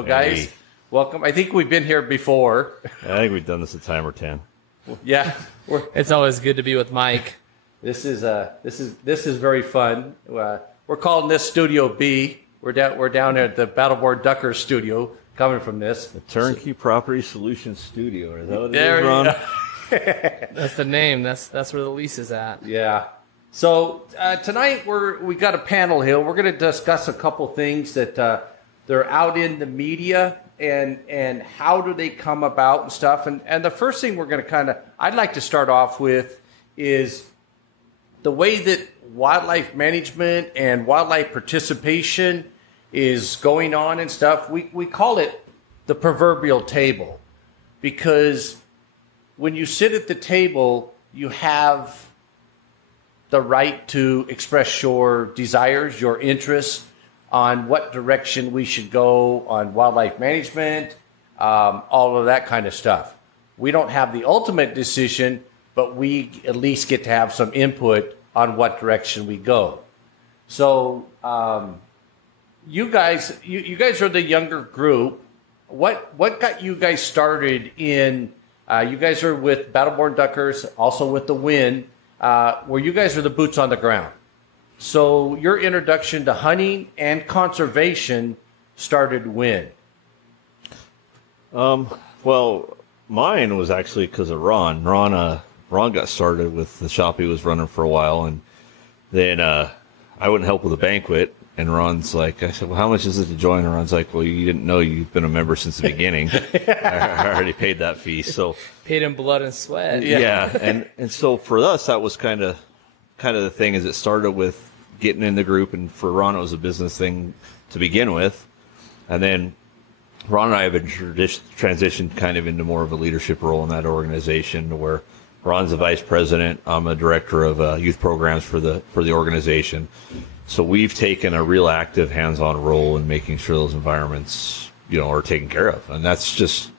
So, guys, Hey. welcome. I think we've been here before. I think we've done this a time or 10. Yeah, It's always good to be with Mike. this is very fun. We're calling this Studio B. We're down at the Battleborn Ducker studio. Coming from this, The Turnkey Property Solutions Studio. Is that what it There is, you Ron? go. That's the name. That's where the lease is at. Yeah. So tonight we got a panel here. We're going to discuss a couple things that they're out in the media and how do they come about and stuff. And the first thing we're going to I'd like to start off with is the way that wildlife management and wildlife participation is going on and stuff. We call it the proverbial table, because when you sit at the table, you have the right to express your desires, your interests on what direction we should go on wildlife management, all of that kind of stuff. We don't have the ultimate decision, but we at least get to have some input on what direction we go. So you guys are the younger group. What got you guys started in? You guys are with Battleborn Duckers, also with the Win, where you guys are the boots on the ground. So your introduction to hunting and conservation started when? Well, mine was actually because of Ron. Ron got started with the shop he was running for a while, and then I wouldn't help with a banquet. And Ron's like, I said, well, how much is it to join? And Ron's like, well, you didn't know you've been a member since the beginning. I already paid that fee. So Paid in blood and sweat. yeah. And so for us, that was kind of the thing, is it started with getting in the group. And for Ron, it was a business thing to begin with. And then Ron and I have been transitioned kind of into more of a leadership role in that organization, where Ron's the vice president. I'm a director of youth programs for the organization. So we've taken a real active, hands-on role in making sure those environments, are taken care of. And that's just,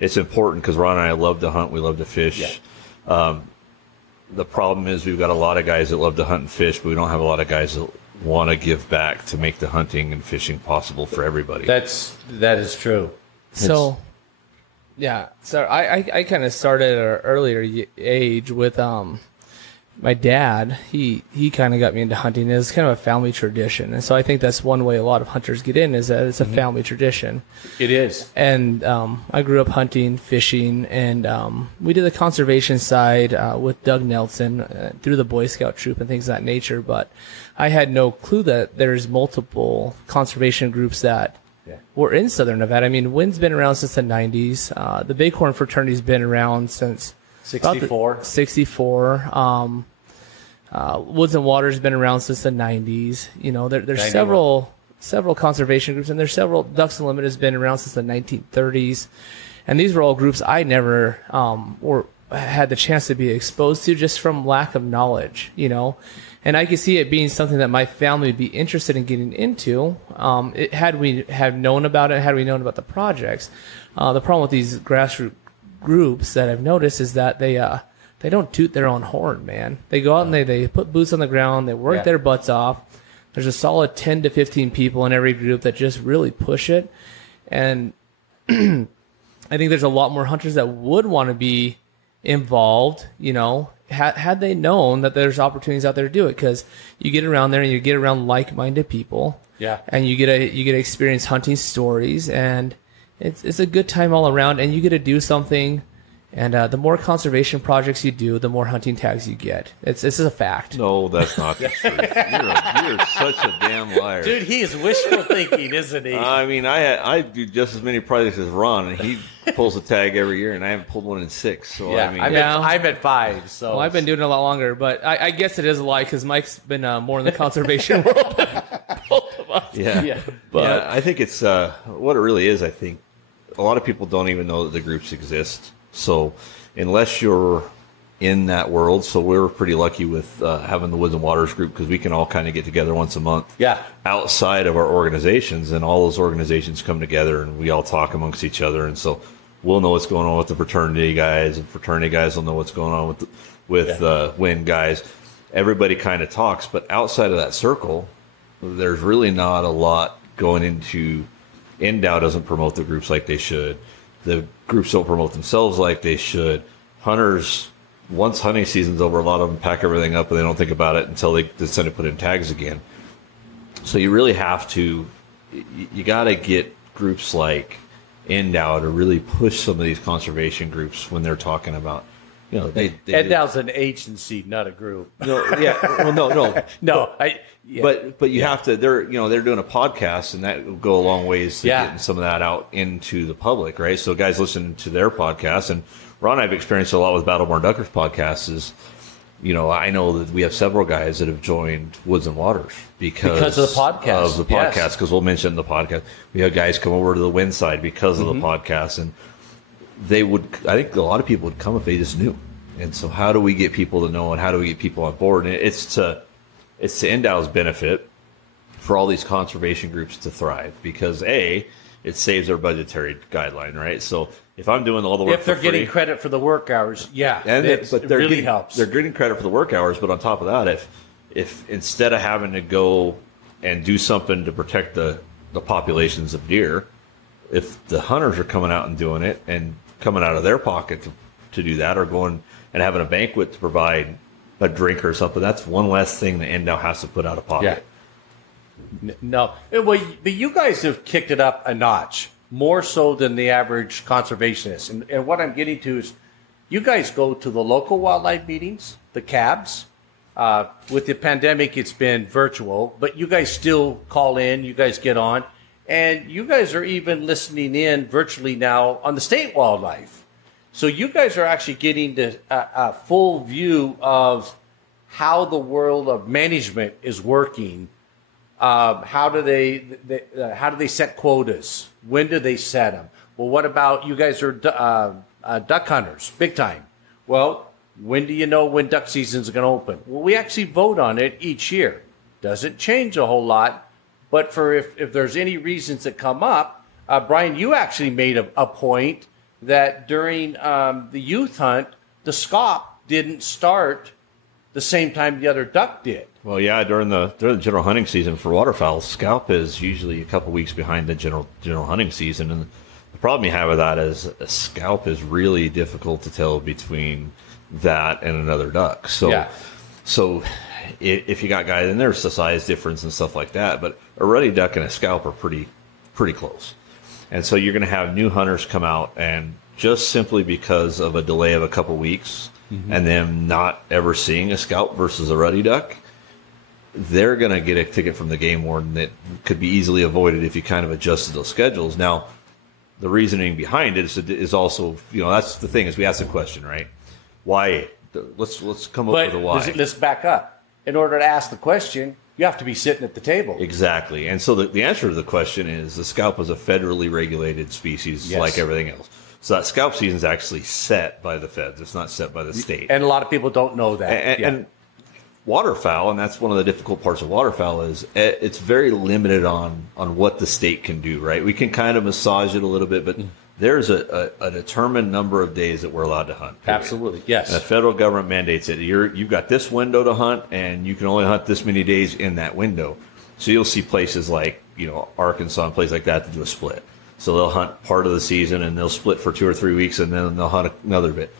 it's important, because Ron and I love to hunt. We love to fish. Yeah. The problem is we've got a lot of guys that love to hunt and fish, but we don't have a lot of guys that want to give back to make the hunting and fishing possible for everybody. That is true. So, yeah. So I kind of started at an earlier age with my dad. He kind of got me into hunting. It's kind of a family tradition, and so I think that's one way a lot of hunters get in, is that it's a family tradition. It is. And I grew up hunting, fishing, and we did the conservation side with Doug Nelson through the Boy Scout troop and things of that nature. But I had no clue that there's multiple conservation groups that were in Southern Nevada. I mean, WIN's been around since the 90s. The Bighorn fraternity's been around since 64. 64. Woods and Water's been around since the 90s. There's 91. several conservation groups, and there's several. Ducks Unlimited has been around since the 1930s, and these were all groups I never had the chance to be exposed to, just from lack of knowledge. And I could see it being something that my family would be interested in getting into. Had we known about it, had we known about the projects. The problem with these grassroots groups that I've noticed is that they don't toot their own horn, man. They go out and they put boots on the ground, they work their butts off. There's a solid 10 to 15 people in every group that just really push it. And I think there's a lot more hunters that would want to be involved, had they known that there's opportunities out there to do it, because you get around there and you get around like-minded people. Yeah. And you get to experience hunting stories, and it's a good time all around, and you get to do something. And the more conservation projects you do, the more hunting tags you get. This is a fact. No, that's not the truth. You're such a damn liar. Dude, he is wishful thinking, isn't he? I mean, I do just as many projects as Ron, and he pulls a tag every year, and I haven't pulled one in 6. So yeah, I mean, I'm at 5. So Well, I've been doing it a lot longer, but I guess it is a lie, because Mike's been more in the conservation world than both of us. yeah. But I think it's what it really is. I think a lot of people don't even know that the groups exist. So unless you're in that world, so we're pretty lucky with having the Woods and Waters group, because we can all kind of get together once a month outside of our organizations, and all those organizations come together and we all talk amongst each other. And so we'll know what's going on with the fraternity guys, and fraternity guys will know what's going on with WIN guys. Everybody kind of talks, but outside of that circle, there's really not a lot going into NDOW doesn't promote the groups like they should. The groups don't promote themselves like they should. Hunters, once hunting season's over, a lot of them pack everything up and they don't think about it until they decide to put in tags again. So you really have to, you got to get groups like NDOW to really push some of these conservation groups when they're talking about, NDOW's an agency, not a group. No, no. No, But you have to. They're doing a podcast, and that will go a long ways to getting some of that out into the public, right? So guys listen to their podcast, and Ron and I've experienced a lot with Battleborn Duckers podcasts. Is I know that we have several guys that have joined Woods and Waters because of the podcast. Because we'll mention the podcast. We have guys come over to the Wind Side because of the podcast, and they would. I think a lot of people would come if they just knew. And so, how do we get people to know, and how do we get people on board? And it's to NDOW's benefit for all these conservation groups to thrive because it saves our budgetary guideline, right? So if I'm doing all the work, if they're getting credit for the work hours, it really helps. They're getting credit for the work hours, but on top of that, if instead of having to go and do something to protect the populations of deer, if the hunters are coming out and doing it and coming out of their pocket to do that, or going and having a banquet to provide a drink or something, that's one less thing the NDOW has to put out of pocket. Yeah. No. Well, but you guys have kicked it up a notch, more so than the average conservationist. And what I'm getting to is you guys go to the local wildlife meetings, the cabs. With the pandemic, it's been virtual, but you guys still call in, you guys get on, and you guys are even listening in virtually now on the state wildlife. So you guys are actually getting a full view of how the world of management is working. How do they set quotas? When do they set them? Well, what about you guys are duck hunters, big time. Well, when do you know when duck season is going to open? Well, we actually vote on it each year. Doesn't change a whole lot, but for if there's any reasons that come up, Brian, you actually made a point that during the youth hunt, the scaup didn't start the same time the other duck did. Well, yeah, during the general hunting season for waterfowl, scaup is usually a couple weeks behind the general hunting season, and the problem you have with that is a scaup is really difficult to tell between that and another duck. So if you got guys, and there's the size difference and stuff like that, but a ruddy duck and a scaup are pretty close. And so you're going to have new hunters come out, and just simply because of a delay of a couple weeks and them not ever seeing a scaup versus a ruddy duck, they're going to get a ticket from the game warden that could be easily avoided if you kind of adjusted those schedules. Now, the reasoning behind it is also, that's the thing, is we ask the question, right? Why? Let's come up with a why. Let's back up. In order to ask the question, you have to be sitting at the table. Exactly. And so the answer to the question is the scaup is a federally regulated species like everything else. So that scaup season is actually set by the feds. It's not set by the state. And a lot of people don't know that. And waterfowl, and that's one of the difficult parts of waterfowl, is it's very limited on what the state can do, right? We can kind of massage it a little bit, but there's a determined number of days that we're allowed to hunt. Period. Absolutely, yes. And the federal government mandates it. You've got this window to hunt, and you can only hunt this many days in that window. So you'll see places like Arkansas and places like that to do a split. So they'll hunt part of the season, and they'll split for 2 or 3 weeks, and then they'll hunt another bit.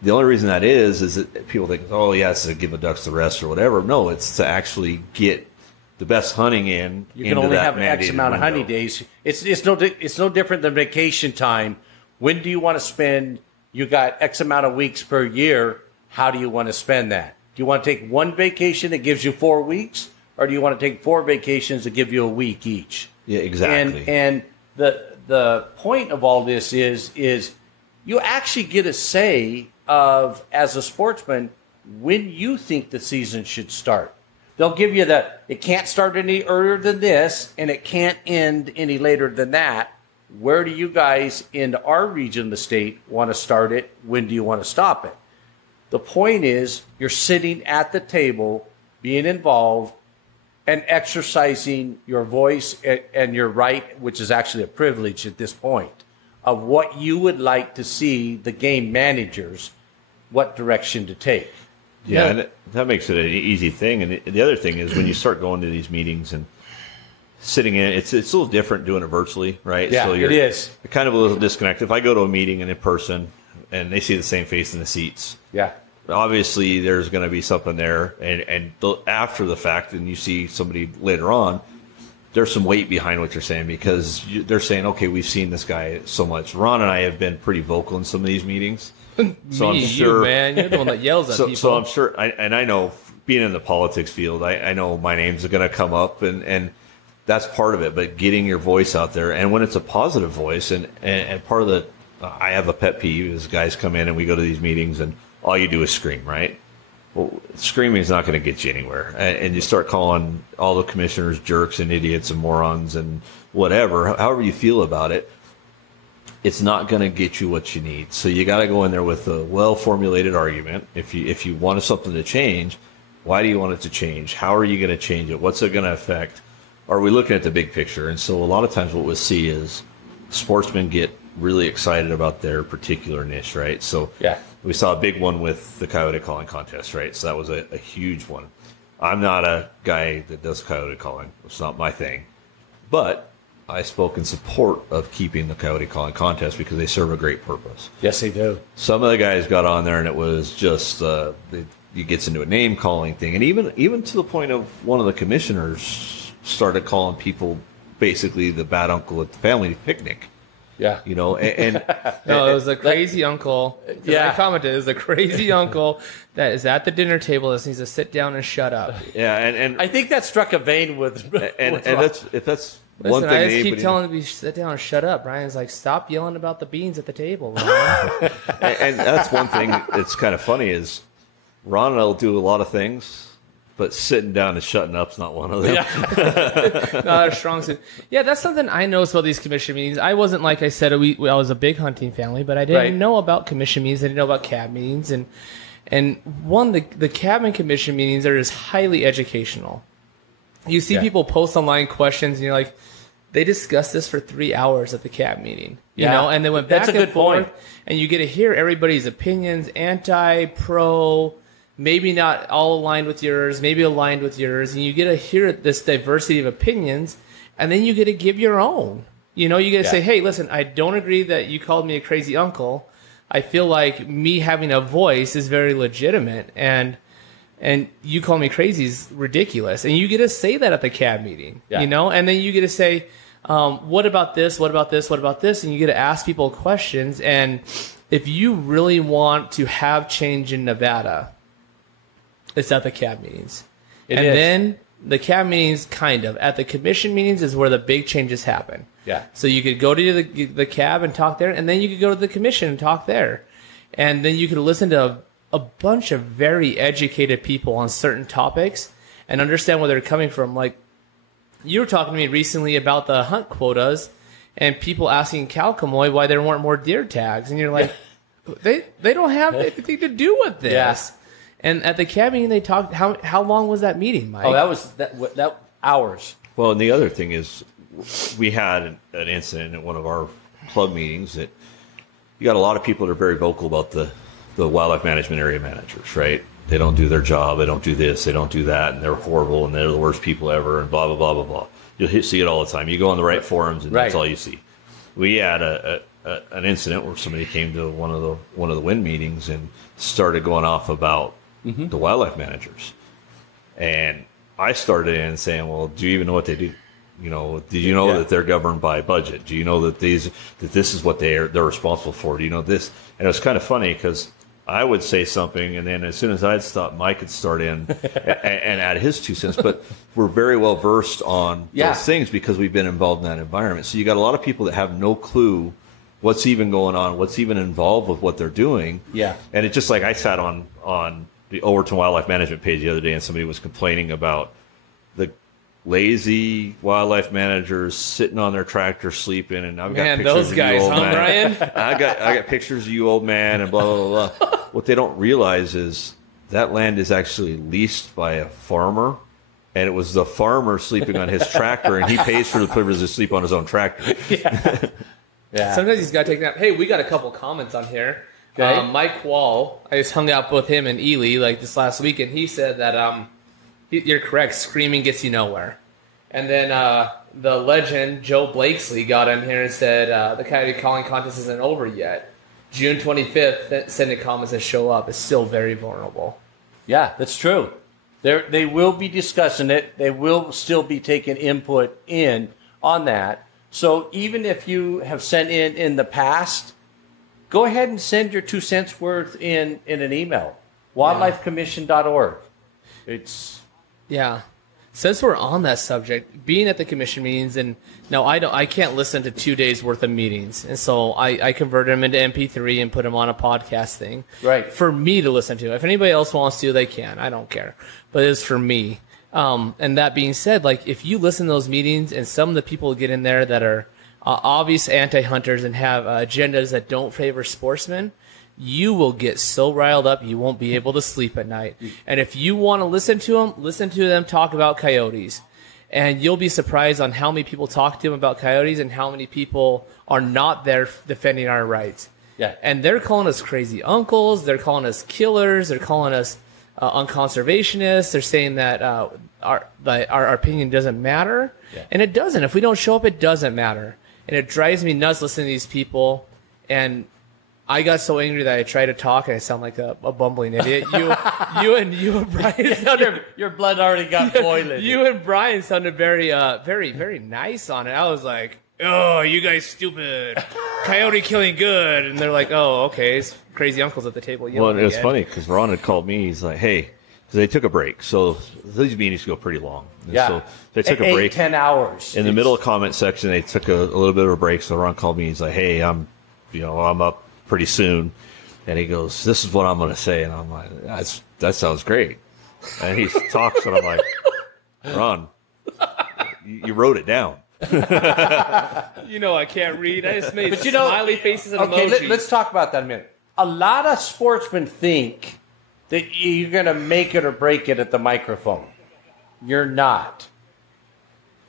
The only reason that is that people think, oh, yeah, it's to give the ducks the rest or whatever. No, it's to actually get the best hunting in. You can only have X amount of hunting days. It's no different than vacation time. When do you want to spend? You got X amount of weeks per year. How do you want to spend that? Do you want to take one vacation that gives you 4 weeks, or do you want to take 4 vacations that give you a week each? Yeah, exactly. And the point of all this is you actually get a say of, as a sportsman, when you think the season should start. They'll give you it can't start any earlier than this, and it can't end any later than that. Where do you guys in our region of the state want to start it? When do you want to stop it? The point is, you're sitting at the table, being involved, and exercising your voice and your right, which is actually a privilege at this point, of what you would like to see the game managers, what direction to take. Yeah, and that makes it an easy thing. And the other thing is when you start going to these meetings, and sitting in, it's a little different doing it virtually, right? Yeah, so it is. You're kind of a little disconnected. If I go to a meeting and in person and they see the same face in the seats, Yeah. obviously there's going to be something there. And after the fact, and you see somebody later on, there's some weight behind what you're saying because they're saying, okay, we've seen this guy so much. Ron and I have been pretty vocal in some of these meetings. So I'm sure, you, man, you're the one that yells at people. So I'm sure, I know being in the politics field, I know my name's going to come up and that's part of it, but getting your voice out there. And when it's a positive voice and part of the, I have a pet peeve is guys come in and we go to these meetings and all you do is scream, right? Well, screaming is not going to get you anywhere. And you start calling all the commissioners jerks and idiots and morons and whatever, however you feel about it, it's not going to get you what you need. So you got to go in there with a well-formulated argument. If you want something to change, why do you want it to change? How are you going to change it? What's it going to affect? Are we looking at the big picture? And so a lot of times what we'll see is sportsmen get really excited about their particular niche, right? So yeah. We saw a big one with the coyote calling contest, right? So that was a huge one. I'm not a guy that does coyote calling. It's not my thing. But I spoke in support of keeping the coyote calling contest because they serve a great purpose. Yes, they do. Some of the guys got on there and it was just, it gets into a name calling thing. And even to the point of one of the commissioners started calling people basically the bad uncle at the family picnic. Yeah. You know, and no, it was the crazy uncle. Yeah. I commented, it was the crazy uncle that is at the dinner table that needs to sit down and shut up. Yeah, and I think that struck a vein with and that's if that's Listen, one thing. I just keep telling him to sit down and shut up. Ryan's like, stop yelling about the beans at the table, Ryan. and that's one thing that's kind of funny is Ron and I will do a lot of things. But sitting down and shutting up's not one of them. Yeah. Not a strong suit. Yeah, that's something I noticed about these commission meetings. I wasn't, like I said, I was a big hunting family, but I didn't know about commission meetings. I didn't know about cab meetings. And the cab and commission meetings are just highly educational. You see people post online questions, and you're like, they discussed this for 3 hours at the cab meeting. You know, and they went back and forth. And you get to hear everybody's opinions, anti, pro, maybe not all aligned with yours, maybe aligned with yours, and you get to hear this diversity of opinions, and then you get to give your own. You know, you get to say, hey, listen, I don't agree that you called me a crazy uncle. I feel like me having a voice is very legitimate, and you call me crazy is ridiculous. And you get to say that at the cab meeting, you know, and then you get to say, what about this, what about this, what about this, and you get to ask people questions. And if you really want to have change in Nevada, it's at the cab meetings. Then the cab meetings, kind of. At the commission meetings is where the big changes happen. Yeah. So you could go to the cab and talk there, and then you could go to the commission and talk there. And then you could listen to a bunch of very educated people on certain topics and understand where they're coming from. Like, you were talking to me recently about the hunt quotas and people asking Calcamoy why there weren't more deer tags. And you're like, they don't have anything to do with this. Yeah. And at the cab meeting, they talked. How long was that meeting, Mike? Oh, that was that hours. Well, and the other thing is, we had an incident at one of our club meetings that you got a lot of people that are very vocal about the wildlife management area managers, right? They don't do their job. They don't do this. They don't do that, and they're horrible, and they're the worst people ever, and blah blah blah blah blah. You'll see it all the time. You go on the right forums, and that's all you see. We had an incident where somebody came to one of the WIN meetings and started going off about the wildlife managers. And I started in saying, well, do you even know what they do? You know, did you know that they're governed by budget? Do you know that this is what they're responsible for? Do you know this? And it was kind of funny because I would say something, and then as soon as I'd stop, Mike would start in and add his 2 cents. But we're very well versed on those things because we've been involved in that environment. So you got a lot of people that have no clue what's even going on, what's even involved with what they're doing. Yeah. And it's just like I sat on the Overton Wildlife Management page the other day, and somebody was complaining about the lazy wildlife managers sitting on their tractor sleeping, and I've got pictures those of guys, you, old man. Brian? I got pictures of you, old man, and blah blah blah. What they don't realize is that land is actually leased by a farmer, and it was the farmer sleeping on his tractor, and he pays for the privilege to sleep on his own tractor. Sometimes he's got to take that. Hey, we got a couple comments on here. Okay. Mike Wall, I just hung out with him and Ely like this last week, and he said that you're correct. Screaming gets you nowhere. And then the legend, Joe Blakesley, got in here and said the Coyote calling contest isn't over yet. June 25th, sending comments that show up is still very vulnerable. Yeah, that's true. They will be discussing it. They will still be taking input in on that. So even if you have sent in the past, go ahead and send your 2 cents worth in an email. wildlifecommission.org. It's Since we're on that subject, being at the commission meetings, and no, I can't listen to 2 days worth of meetings, and so I convert them into MP3 and put them on a podcast thing, right, for me to listen to. If anybody else wants to, they can. I don't care, but it's for me. And that being said, like, if you listen to those meetings and some of the people get in there that are obvious anti-hunters and have agendas that don't favor sportsmen, you will get so riled up you won't be able to sleep at night. And if you want to listen to them talk about coyotes. And you'll be surprised on how many people talk to them about coyotes and how many people are not there defending our rights. Yeah. And they're calling us crazy uncles. They're calling us killers. They're calling us unconservationists. They're saying that our opinion doesn't matter. Yeah. And it doesn't. If we don't show up, it doesn't matter. And it drives me nuts listening to these people. And I got so angry that I tried to talk, and I sound like a bumbling idiot. You and Brian, your blood already got boiling. You and Brian sounded very, very nice on it. I was like, "Oh, you guys stupid, coyote killing good," and they're like, "Oh, okay." It's crazy uncles at the table. Well, it was funny because Ron had called me. He's like, "Hey," because they took a break, so these meetings go pretty long. And yeah, so they took a break, 10 hours in the middle of the comment section. They took a little bit of a break, so Ron called me. He's like, "Hey, I'm up pretty soon," and he goes, "This is what I'm going to say," and I'm like, that sounds great. And he talks, and I'm like, "Ron, you wrote it down." I can't read. I just made smiley faces and emojis. Let's talk about that a minute. A lot of sportsmen think that you're going to make it or break it at the microphone. You're not.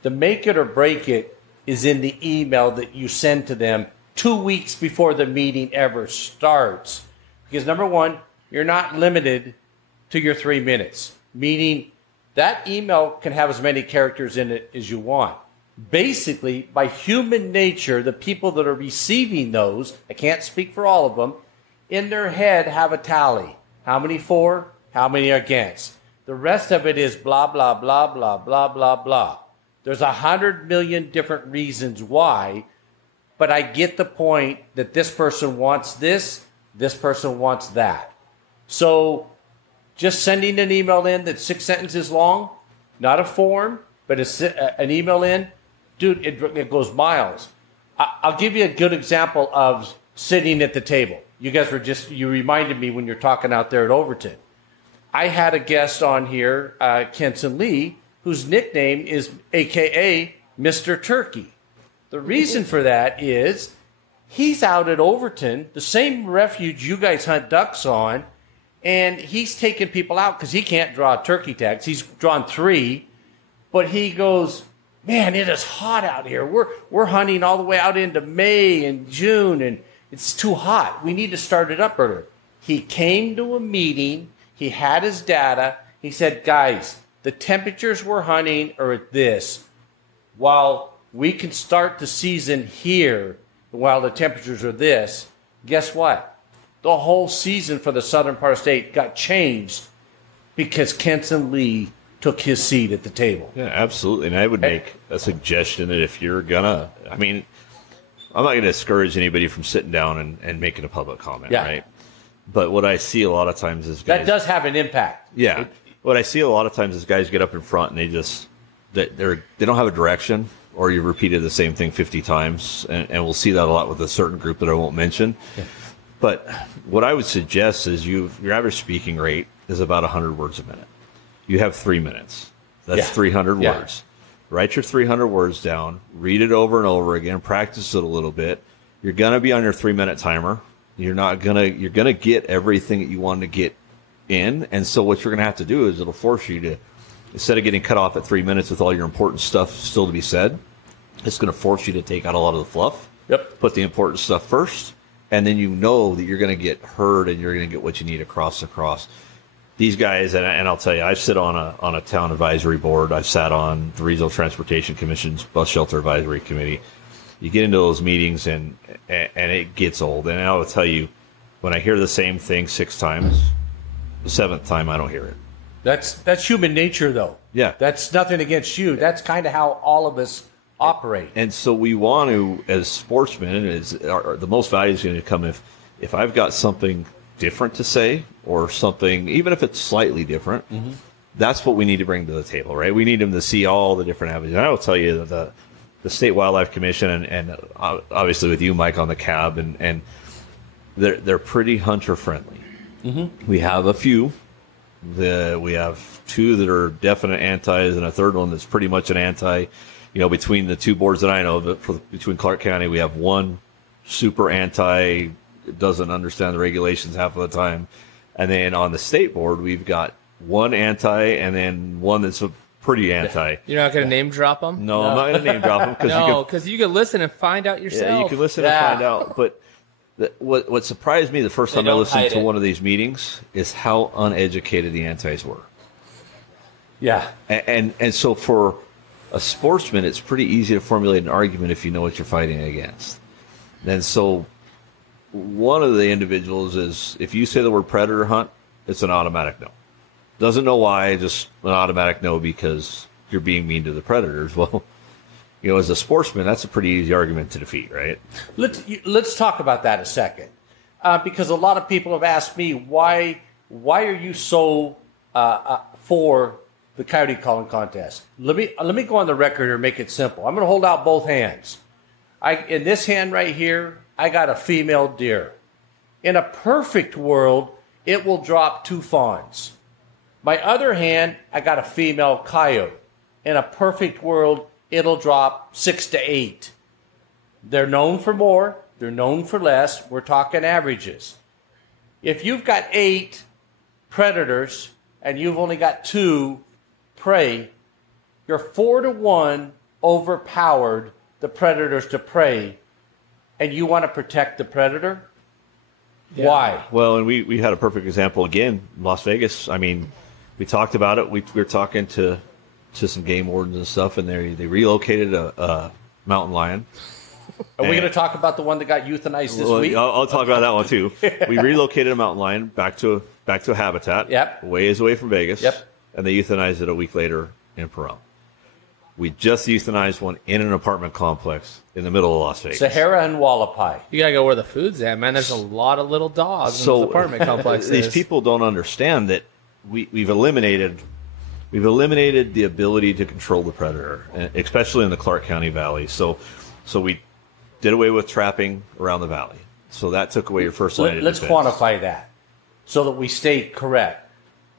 The make it or break it is in the email that you send to them 2 weeks before the meeting ever starts. Because number one, you're not limited to your 3 minutes. Meaning that email can have as many characters in it as you want. Basically, by human nature, the people that are receiving those, I can't speak for all of them, in their head have a tally. How many for? How many against? The rest of it is blah, blah, blah, blah, blah, blah, blah. There's 100 million different reasons why. But I get the point that this person wants this person wants that. So just sending an email in that's 6 sentences long, not a form, but an email in, dude, it goes miles. I'll give you a good example of sitting at the table. You guys you reminded me when you're talking out there at Overton. I had a guest on here, Kenson Lee, whose nickname is AKA Mr. Turkey. The reason for that is he's out at Overton, the same refuge you guys hunt ducks on, and he's taking people out because he can't draw turkey tags. He's drawn 3, but he goes, "Man, it is hot out here. We're hunting all the way out into May and June, and it's too hot. We need to start it up earlier." He came to a meeting. He had his data. He said, "Guys, the temperatures we're hunting are at this. While we can start the season here while the temperatures are this." Guess what? The whole season for the southern part of the state got changed because Kenson Lee took his seat at the table. Yeah, absolutely. And I would make a suggestion that if you're gonna, I'm not going to discourage anybody from sitting down and making a public comment, right? But what I see a lot of times is guys, that does have an impact. Yeah. What I see a lot of times is guys get up in front and they don't have a direction, or you've repeated the same thing 50 times, and we'll see that a lot with a certain group that I won't mention. Yeah. But what I would suggest is your average speaking rate is about 100 words a minute. You have 3 minutes. That's 300 words. Write your 300 words down, read it over and over again, practice it a little bit. You're going to be on your 3-minute timer. You're going to get everything that you want to get in. And so what you're going to have to do is it'll force you to, instead of getting cut off at 3 minutes with all your important stuff still to be said, it's going to force you to take out a lot of the fluff. Yep. Put the important stuff first. And then you know that you're going to get heard and you're going to get what you need across. these guys, and I'll tell you, I sit on a town advisory board. I've sat on the Regional Transportation Commission's Bus Shelter Advisory Committee. You get into those meetings, and it gets old. And I will tell you, when I hear the same thing 6 times, the 7th time I don't hear it. That's human nature, though. Yeah. That's nothing against you. That's kind of how all of us operate. And so we want to, as sportsmen, the most value is going to come if I've got something different to say, or something, even if it's slightly different, that's what we need to bring to the table, right? We need them to see all the different avenues. And I will tell you that the State Wildlife Commission and obviously with you, Mike, on the cab, and they're pretty hunter friendly. We have a few. We have 2 that are definite antis, and a third one that's pretty much an anti. Between the 2 boards that I know of, between Clark County, we have one super anti, doesn't understand the regulations half of the time. And then on the state board, we've got one anti and then one that's a pretty anti. You're not going to name drop them? No, I'm not going to name drop them. Because you can listen and find out yourself. Yeah, you can listen and find out. But what surprised me the first time I listened to one of these meetings is how uneducated the antis were. Yeah. And so for a sportsman, it's pretty easy to formulate an argument if you know what you're fighting against. And so one of the individuals is, if you say the word predator hunt, it's an automatic no. Doesn't know why, just an automatic no because you're being mean to the predators. Well, as a sportsman, that's a pretty easy argument to defeat, right? Let's talk about that a second, because a lot of people have asked me why are you so for the coyote calling contest. Let me go on the record and make it simple. I'm going to hold out both hands. In this hand right here, I got a female deer. In a perfect world, it will drop 2 fawns. My other hand, I got a female coyote. In a perfect world, it'll drop 6 to 8. They're known for more. They're known for less. We're talking averages. If you've got 8 predators and you've only got 2 prey, you're 4 to 1 overpowered the predators to prey, and you want to protect the predator? Yeah. Why? Well, and we had a perfect example again, Las Vegas. I mean, we talked about it. We were talking to some game wardens and stuff, and they relocated a mountain lion. Are we going to talk about the one that got euthanized this week? I'll talk about that one too. We relocated a mountain lion back to a habitat. Yep. Ways away from Vegas. Yep. And they euthanized it a week later in Pahrump. We just euthanized one in an apartment complex in the middle of Las Vegas. Sahara and Wallapai. You gotta go where the food's at, man. There's a lot of little dogs in those apartment complexes. These people don't understand that we've eliminated the ability to control the predator, especially in the Clark County Valley. So we did away with trapping around the valley. So that took away your first line of defense. Let's quantify that so that we stay correct.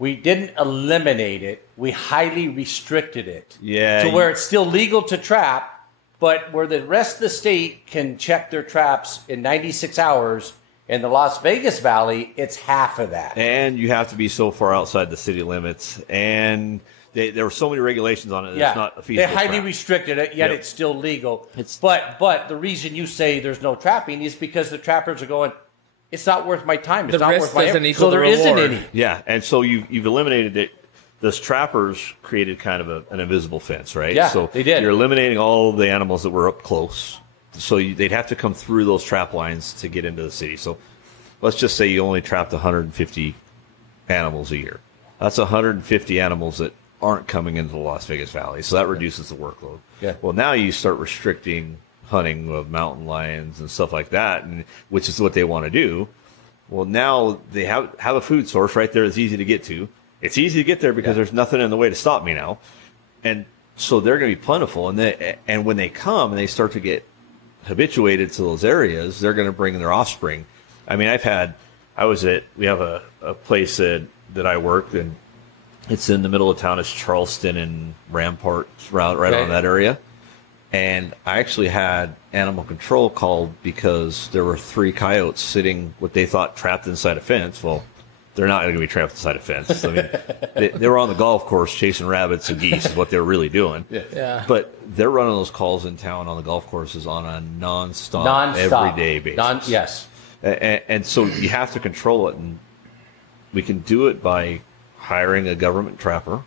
We didn't eliminate it. We highly restricted it. Yeah. To where it's still legal to trap, but where the rest of the state can check their traps in 96 hours, in the Las Vegas Valley, it's half of that. And you have to be so far outside the city limits. And there were so many regulations on it that it's not a feasible They highly trap. restricted it, yet it's still legal. But the reason you say there's no trapping is because the trappers are going, it's not worth my time. It's not worth my effort. So there isn't any. Yeah, and so you've eliminated it. Those trappers created kind of an invisible fence, right? Yeah, so they did. You're eliminating all the animals that were up close. So they'd have to come through those trap lines to get into the city. So let's just say you only trapped 150 animals a year. That's 150 animals that aren't coming into the Las Vegas Valley. So that reduces the workload. Yeah. Well, now you start restricting hunting of mountain lions and stuff like that, which is what they want to do. Well, now they have a food source right there that's easy to get to. It's easy to get there because there's nothing in the way to stop me now. And so they're going to be plentiful. And when they come and they start to get habituated to those areas, they're going to bring their offspring. I mean, we have a place that I work, and it's in the middle of town. It's Charleston and Rampart, right on that area. And I actually had animal control called because there were 3 coyotes sitting, what they thought trapped inside a fence. Well, they're not going to be trapped inside a fence. I mean, they were on the golf course chasing rabbits and geese is what they were really doing. Yeah. But they're running those calls in town on the golf courses on a nonstop. Everyday basis. Yes. And so you have to control it. And we can do it by hiring a government trapper,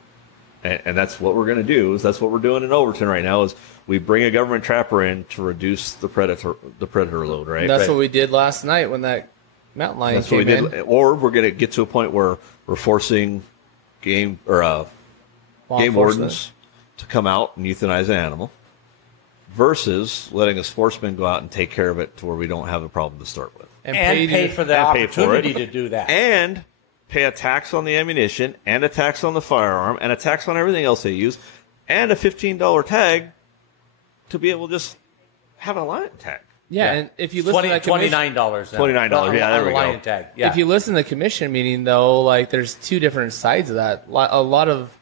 and that's what we're going to do. That's what we're doing in Overton right now. Is we bring a government trapper in to reduce the predator load. Right. And that's what we did last night when that mountain lion came in. Or we're going to get to a point where we're forcing game wardens to come out and euthanize an animal, versus letting a sportsman go out and take care of it to where we don't have a problem to start with. And pay for the opportunity to do that. And pay a tax on the ammunition, and a tax on the firearm, and a tax on everything else they use, and a $15 tag to be able to just have a lion tag. Yeah, and if you listen to that $29. $29, yeah, there we go. Tag. Yeah. If you listen to the commission meeting, though, like there's two different sides of that. A lot of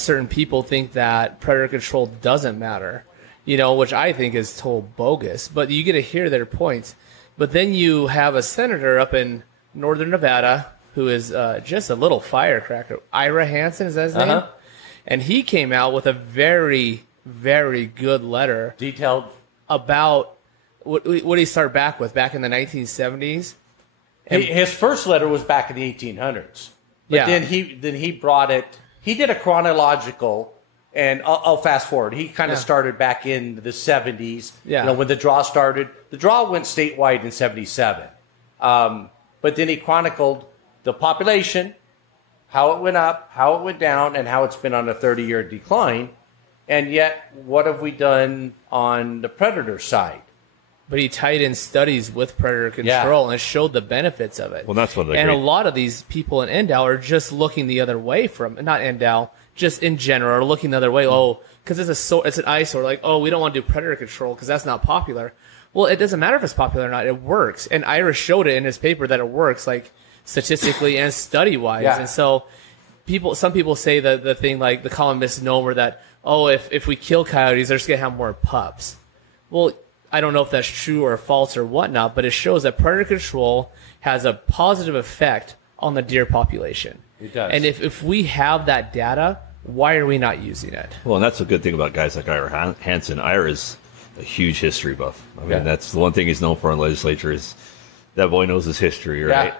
certain people think that predator control doesn't matter, which I think is total bogus. But you get to hear their points. But then you have a senator up in northern Nevada who is just a little firecracker. Ira Hansen, is that his name? And he came out with a very, very good letter. Detailed. About what did he start back with? Back in the 1970s? His first letter was back in the 1800s. But then he brought it. He did a chronological, and I'll fast forward. He kind of started back in the 70s. Yeah. When the draw started. The draw went statewide in 77. But then he chronicled the population, how it went up, how it went down, and how it's been on a 30-year decline. And yet, what have we done on the predator side? But he tied in studies with predator control and showed the benefits of it. Well, that's what a lot of these people in Endow are just looking the other way from, not Endow, just in general, are looking the other way. Oh, because it's an eyesore. Like, oh, we don't want to do predator control because that's not popular. Well, it doesn't matter if it's popular or not. It works. And Ira showed it in his paper that it works, like statistically and study-wise. Yeah. And so some people say the thing, like the common misnomer that, oh, if we kill coyotes, they're just going to have more pups. Well, I don't know if that's true or false or whatnot, but it shows that predator control has a positive effect on the deer population. It does. And if we have that data, why are we not using it? Well, and that's a good thing about guys like Ira Hansen. Ira is a huge history buff. I mean, that's the one thing he's known for in legislature is that boy knows his history, right?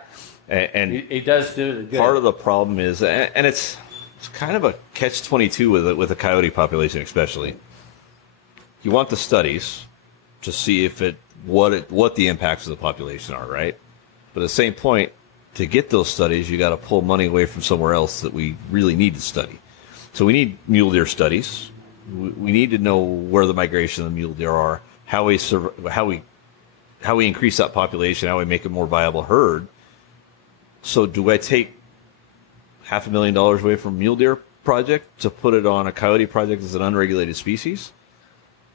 Yeah. And he does do good. Part of the problem is, and it's kind of a catch-22 with the coyote population especially. You want the studies to see what the impacts of the population are, right? But at the same point, to get those studies, you got to pull money away from somewhere else that we really need to study. So we need mule deer studies. We need to know where the migration of the mule deer are, how we increase that population, how we make a more viable herd. So do I take $500,000 away from mule deer project to put it on a coyote project as an unregulated species?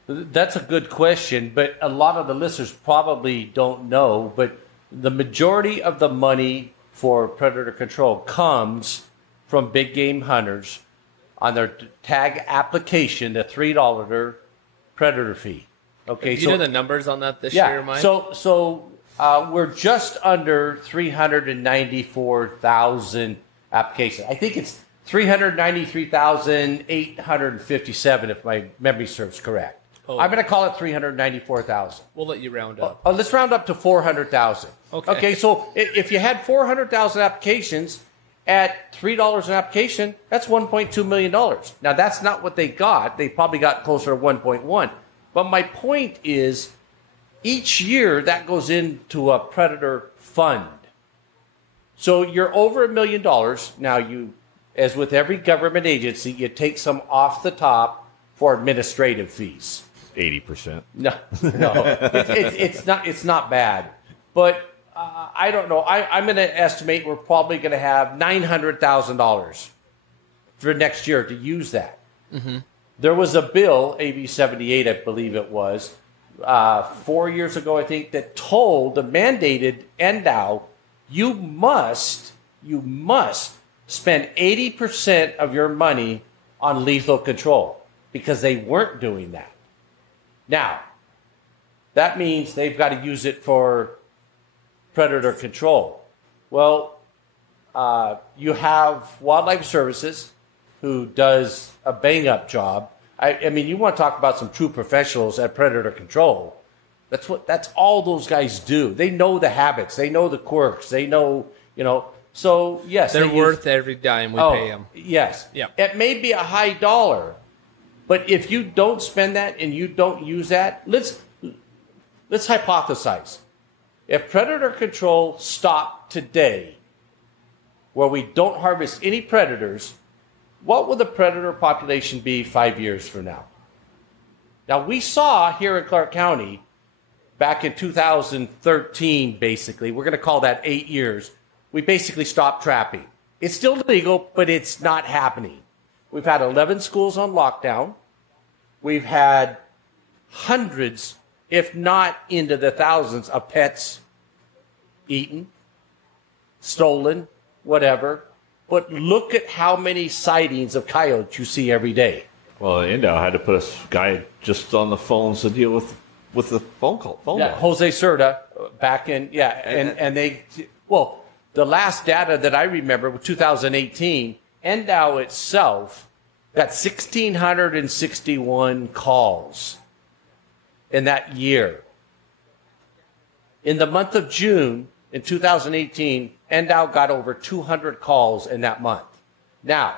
That's a good question, but a lot of the listeners probably don't know, but the majority of the money for predator control comes from big game hunters on their tag application, the $3 predator fee. Okay, you know the numbers on that this year, Mike? So we're just under 394,000 applications. I think it's 393,857 if my memory serves correct. I'm going to call it 394,000. We'll let you round up. Let's round up to 400,000. Okay. So if you had 400,000 applications at $3 an application, that's $1.2 million. Now, that's not what they got. They probably got closer to 1.1. But my point is, each year that goes into a predator fund. So you're over $1 million. Now, you, as with every government agency, you take some off the top for administrative fees. 80%. No, it's not bad, but I don't know. I'm going to estimate we're probably going to have $900,000 for next year to use that. Mm-hmm. There was a bill, AB 78, I believe it was, 4 years ago, I think, that mandated Endow, you must spend 80% of your money on lethal control, because they weren't doing that. Now, that means they've got to use it for predator control. Well, you have Wildlife Services, who does a bang-up job. I mean, you want to talk about some true professionals at predator control. That's all those guys do. They know the habits. They know the quirks. They know, So yes, They're worth every dime we pay them. Yes. Yeah. It may be a high dollar, but if you don't spend that and you don't use that, let's hypothesize. If predator control stopped today, where we don't harvest any predators, what will the predator population be 5 years from now? Now, we saw here in Clark County back in 2013, basically, we're going to call that 8 years, we basically stopped trapping. It's still legal, but it's not happening. We've had 11 schools on lockdown. We've had hundreds, if not into the thousands, of pets eaten, stolen, whatever. But look at how many sightings of coyotes you see every day. Well, Indow had to put a guy just on the phones to deal with the phone call. Jose Cerda back in, and they, well, the last data that I remember was 2018, Endow itself got 1,661 calls in that year. In the month of June in 2018, Endow got over 200 calls in that month. Now,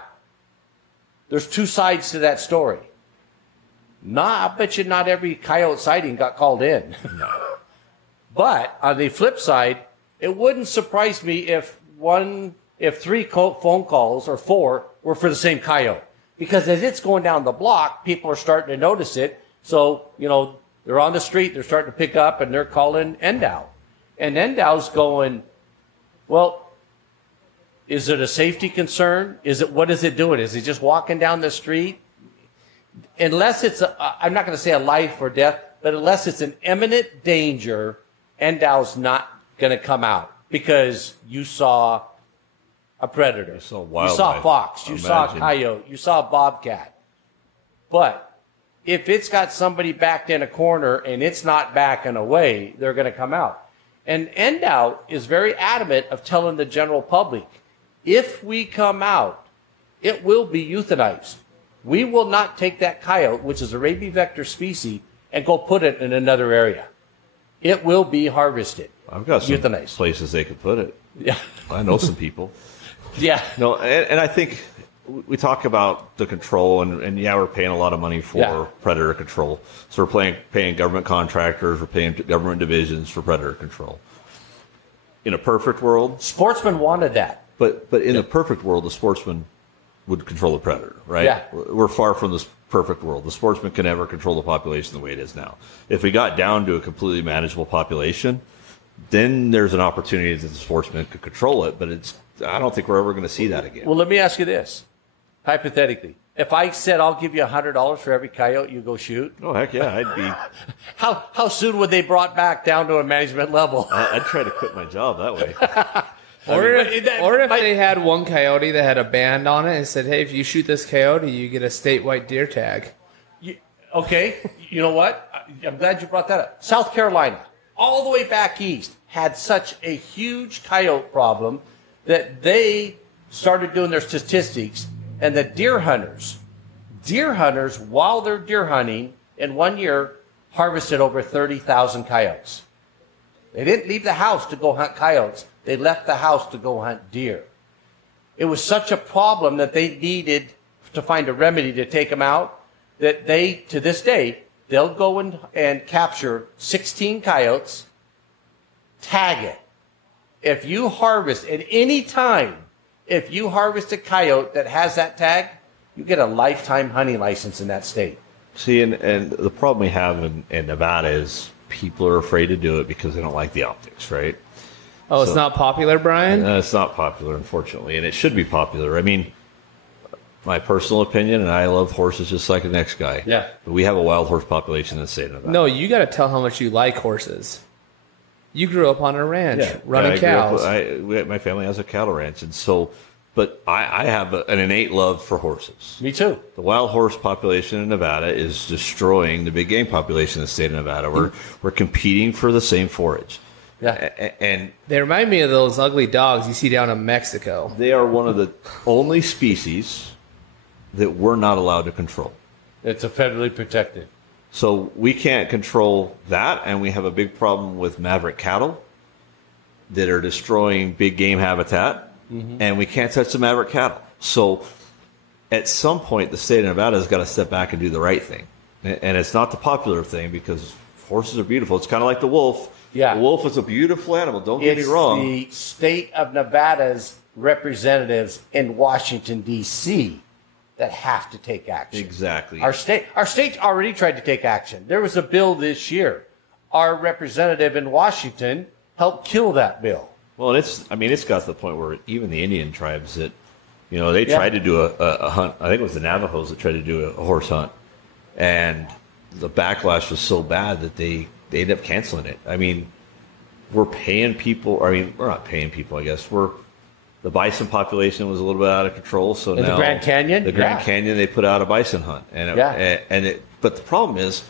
there's two sides to that story. I bet you not every coyote sighting got called in. No. But on the flip side, it wouldn't surprise me if three phone calls or four were for the same coyote. Because as it's going down the block, people are starting to notice it. So, they're on the street, they're starting to pick up, and they're calling Endow. And Endow's going, well, is it a safety concern? What is it doing? Is he just walking down the street? Unless it's, I'm not going to say a life or death, but unless it's an imminent danger, Endow's not going to come out because you saw a predator. You saw a fox. You saw a coyote. You saw a bobcat. But if it's got somebody backed in a corner and it's not backing away, they're going to come out. And Endow is very adamant of telling the general public, if we come out, it will be euthanized. We will not take that coyote, which is a rabies vector species, and go put it in another area. It will be harvested. I've got some euthanized places they could put it. Yeah. I know some people. Yeah. No, and I think we talk about the control, and we're paying a lot of money for predator control. So we're paying government contractors, we're paying government divisions for predator control. In a perfect world, sportsmen wanted that. But in the perfect world, the sportsman would control the predator, right? Yeah. We're far from this perfect world. The sportsman can never control the population the way it is now. If we got down to a completely manageable population, then there's an opportunity that the sportsman could control it, but I don't think we're ever going to see that again. Well, let me ask you this. Hypothetically, if I said I'll give you $100 for every coyote you go shoot, oh heck yeah, I'd be. How soon would they brought back down to a management level? I'd try to quit my job that way. Or if they had one coyote that had a band on it and said, hey, if you shoot this coyote, you get a statewide deer tag. Okay, you know what? I'm glad you brought that up. South Carolina, all the way back east, had such a huge coyote problem that they started doing their statistics, and the deer hunters, while they're deer hunting, in 1 year, harvested over 30,000 coyotes. They didn't leave the house to go hunt coyotes. They left the house to go hunt deer. It was such a problem that they needed to find a remedy to take them out that they, to this day, they'll go and capture 16 coyotes, tag it. If you harvest at any time, if you harvest a coyote that has that tag, you get a lifetime hunting license in that state. See, and the problem we have in Nevada is people are afraid to do it because they don't like the optics, right? Oh, it's not popular, Brian? It's not popular, unfortunately, and it should be popular. I mean, my personal opinion, and I love horses just like the next guy. Yeah. But we have a wild horse population in the state of Nevada. No, you got to tell how much you like horses. You grew up on a ranch running cows. My family has a cattle ranch, and so, but I have an innate love for horses. Me too. The wild horse population in Nevada is destroying the big game population in the state of Nevada. We're competing for the same forage. Yeah. And they remind me of those ugly dogs you see down in Mexico. They are one of the only species that we're not allowed to control. It's a federally protected. So we can't control that, and we have a big problem with maverick cattle that are destroying big game habitat. and we can't touch the maverick cattle. So at some point, the state of Nevada has got to step back and do the right thing. And it's not the popular thing because horses are beautiful. It's kind of like the wolf. Yeah. The wolf is a beautiful animal. Don't get me wrong. It's the state of Nevada's representatives in Washington, D.C. that have to take action. Exactly. Our state already tried to take action. There was a bill this year. Our representative in Washington helped kill that bill. Well, it's got to the point where even the Indian tribes that, they tried to do a hunt. I think it was the Navajos that tried to do a horse hunt. And the backlash was so bad that they ended up canceling it. I mean, we're paying people. We're not paying people, I guess. The bison population was a little bit out of control. So in now the Grand Canyon? The Grand Canyon, they put out a bison hunt. But the problem is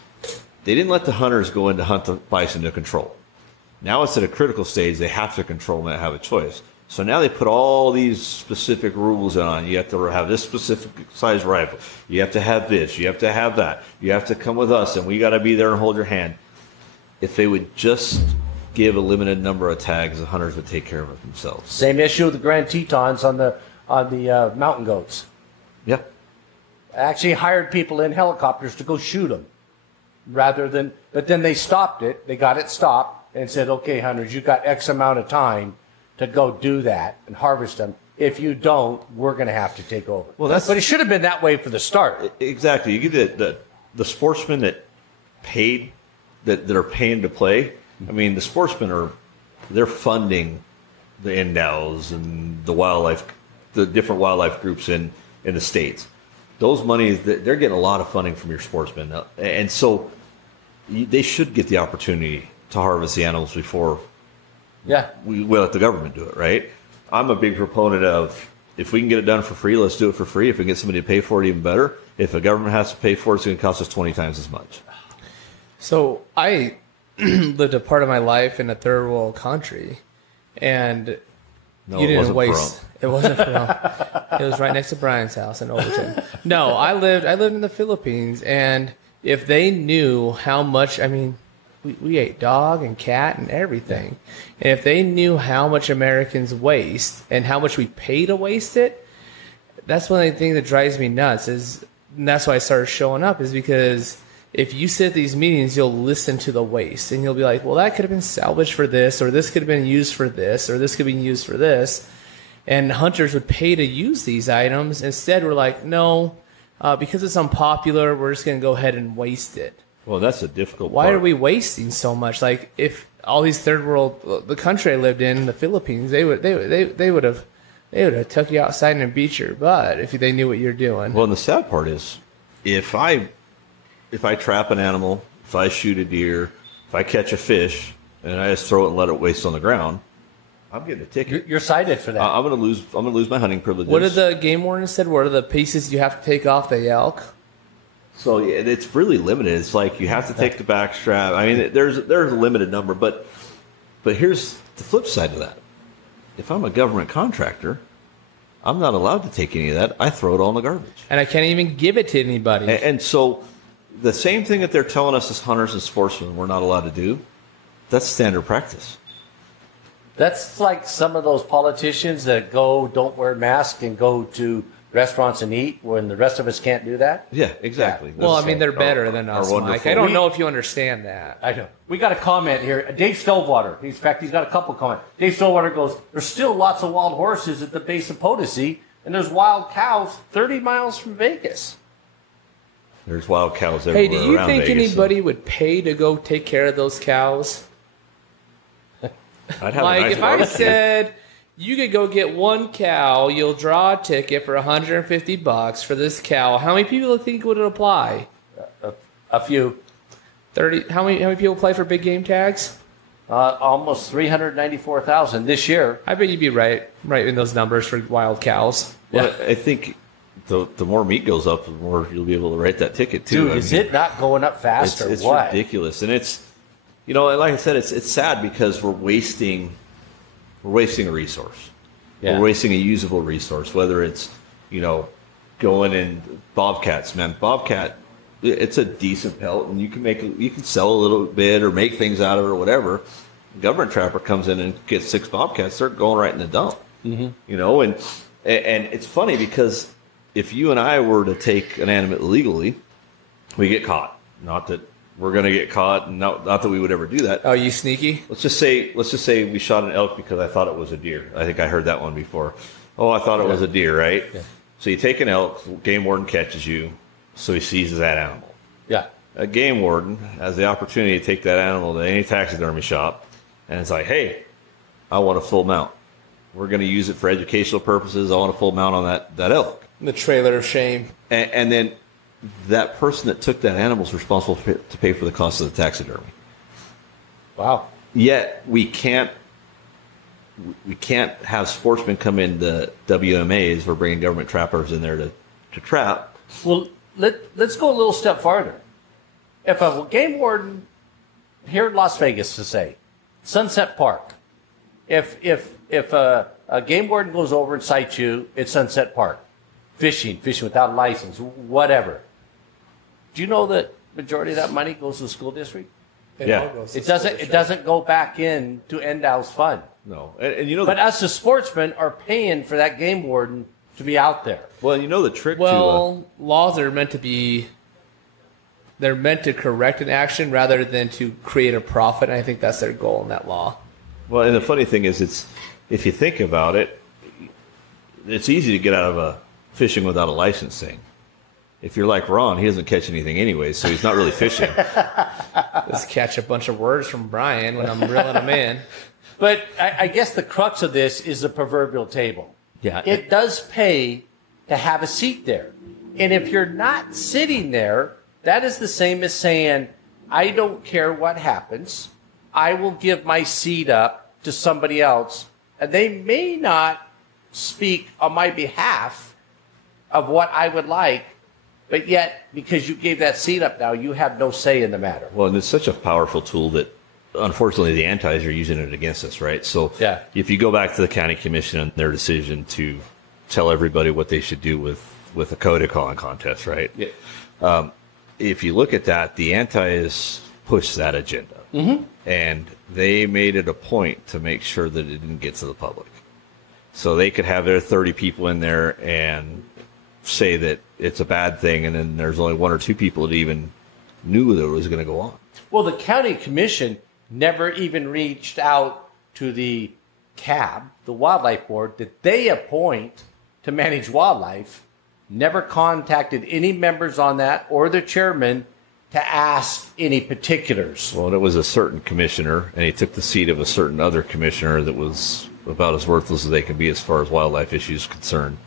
they didn't let the hunters go in to hunt the bison to control. Now it's at a critical stage. They have to control and not have a choice. So now they put all these specific rules on. You have to have this specific size rifle. You have to have this. You have to have that. You have to come with us, and we got to be there and hold your hand. If they would just give a limited number of tags, the hunters would take care of it themselves. Same issue with the Grand Tetons on the mountain goats. Yeah. Actually hired people in helicopters to go shoot them, but then they stopped it. They got it stopped and said, "Okay, hunters, you got X amount of time to go do that and harvest them. If you don't, we're going to have to take over." Well, but it should have been that way for the start. Exactly. You get the sportsmen that paid that are paying to play. I mean, the sportsmen they're funding the endows and the different wildlife groups in the states. Those monies, they're getting a lot of funding from your sportsmen, and so they should get the opportunity to harvest the animals before. Yeah, we let the government do it, right? I'm a big proponent of if we can get it done for free, let's do it for free. If we get somebody to pay for it, even better. If the government has to pay for it, it's going to cost us 20 times as much. So I lived a part of my life in a third world country, and you didn't waste. It wasn't for It was right next to Brian's house in Overton. No, I lived in the Philippines, and if they knew how much, we ate dog and cat and everything. And if they knew how much Americans waste and how much we pay to waste it, that's one of the things that drives me nuts. And that's why I started showing up, is because if you sit at these meetings, you'll listen to the waste. And you'll be like, well, that could have been salvaged for this, or this could have been used for this, or this could be used for this. And hunters would pay to use these items. Instead, we're like, no, because it's unpopular, we're just going to go ahead and waste it. Well, that's a difficult Why part. are we wasting so much? Like, if all these third world, the country I lived in, the Philippines, they would have took you outside and beat your butt if they knew what you're doing. Well, and the sad part is, if I trap an animal, if I shoot a deer, if I catch a fish, and I just throw it and let it waste on the ground, I'm getting a ticket. You're cited for that. I'm going to lose my hunting privileges. What did the game warden said? What are the pieces you have to take off the elk? So yeah, it's really limited. It's like you have to take the back strap. I mean, there's a limited number, but here's the flip side of that. If I'm a government contractor, I'm not allowed to take any of that. I throw it all in the garbage, and I can't even give it to anybody. And so the same thing that they're telling us as hunters and sportsmen we're not allowed to do, that's standard practice. That's like some of those politicians that don't wear masks and go to restaurants and eat when the rest of us can't do that. Yeah, exactly. Yeah. Well, they're better than us, Mike. I don't know if you understand that. I know. We got a comment here. Dave Stillwater. In fact, he's got a couple comments. Dave Stillwater goes, there's still lots of wild horses at the base of Potosi, and there's wild cows 30 miles from Vegas. There's wild cows everywhere. Hey, do you around think Vegas, anybody would pay to go take care of those cows? I'd have Like, a nice if I barbecue. said you could go get one cow, you'll draw a ticket for $150 for this cow, how many people think would it apply? A few. 30. How many people play for big game tags? Almost 394,000 this year. I bet you'd be right in those numbers for wild cows. Well, I think the more meat goes up, the more you'll be able to write that ticket too. Dude, is it not going up fast or it's what? ridiculous, and it's like I said, it's sad because we're wasting a resource. Yeah. We're wasting a usable resource, whether it's going in bobcats. Man, bobcat, it's a decent pelt, and you can sell a little bit or make things out of it or whatever. The government trapper comes in and gets 6 bobcats, they're going right in the dump. You know, and it's funny because if you and I were to take an animal illegally, we get caught. Not that we're going to get caught, and not that we would ever do that. Oh, you sneaky? Let's just say we shot an elk because I thought it was a deer. I think I heard that one before. Oh, I thought it was a deer, right? Yeah. So you take an elk, game warden catches you, so he seizes that animal. Yeah. A game warden has the opportunity to take that animal to any taxidermy shop, and it's like, hey, I want a full mount. We're going to use it for educational purposes. I want a full mount on that elk. The trailer of shame. And then that person that took that animal is responsible to pay for the cost of the taxidermy. Wow. Yet we can't have sportsmen come into WMAs for bringing government trappers in there to trap. Well, let's go a little step farther. If a game warden here in Las Vegas, to say Sunset Park, if a game warden goes over and cites you at Sunset Park, fishing without a license, whatever, do you know that majority of that money goes to the school district? Yeah, it doesn't go back in to Endow's fund. No, and you know, but us as sportsmen are paying for that game warden to be out there. Well, you know the trick. Laws are meant to be. They're meant to correct an action rather than to create a profit. And I think that's their goal in that law. Well, and the funny thing is, if you think about it, it's easy to get out of a fishing without a license thing. If you're like Ron, he doesn't catch anything anyway, so he's not really fishing. Let's catch a bunch of words from Brian when I'm reeling them in. But I guess the crux of this is the proverbial table. Yeah. It does pay to have a seat there. And if you're not sitting there, that is the same as saying, I don't care what happens. I will give my seat up to somebody else. And they may not speak on my behalf of what I would like, but yet, because you gave that seat up now, you have no say in the matter. Well, and it's such a powerful tool that, unfortunately, the antis are using it against us, right? So if you go back to the county commission and their decision to tell everybody what they should do with a coda calling contest, right? Yeah. If you look at that, the antis pushed that agenda. Mm-hmm. And they made it a point to make sure that it didn't get to the public. So they could have their 30 people in there and say that it's a bad thing, and then there's only one or two people that even knew that it was going to go on. Well, the county commission never even reached out to the CAB, the wildlife board, that they appoint to manage wildlife, never contacted any members on that or the chairman to ask any particulars. Well, and it was a certain commissioner, and he took the seat of a certain other commissioner that was about as worthless as they can be as far as wildlife issues concerned.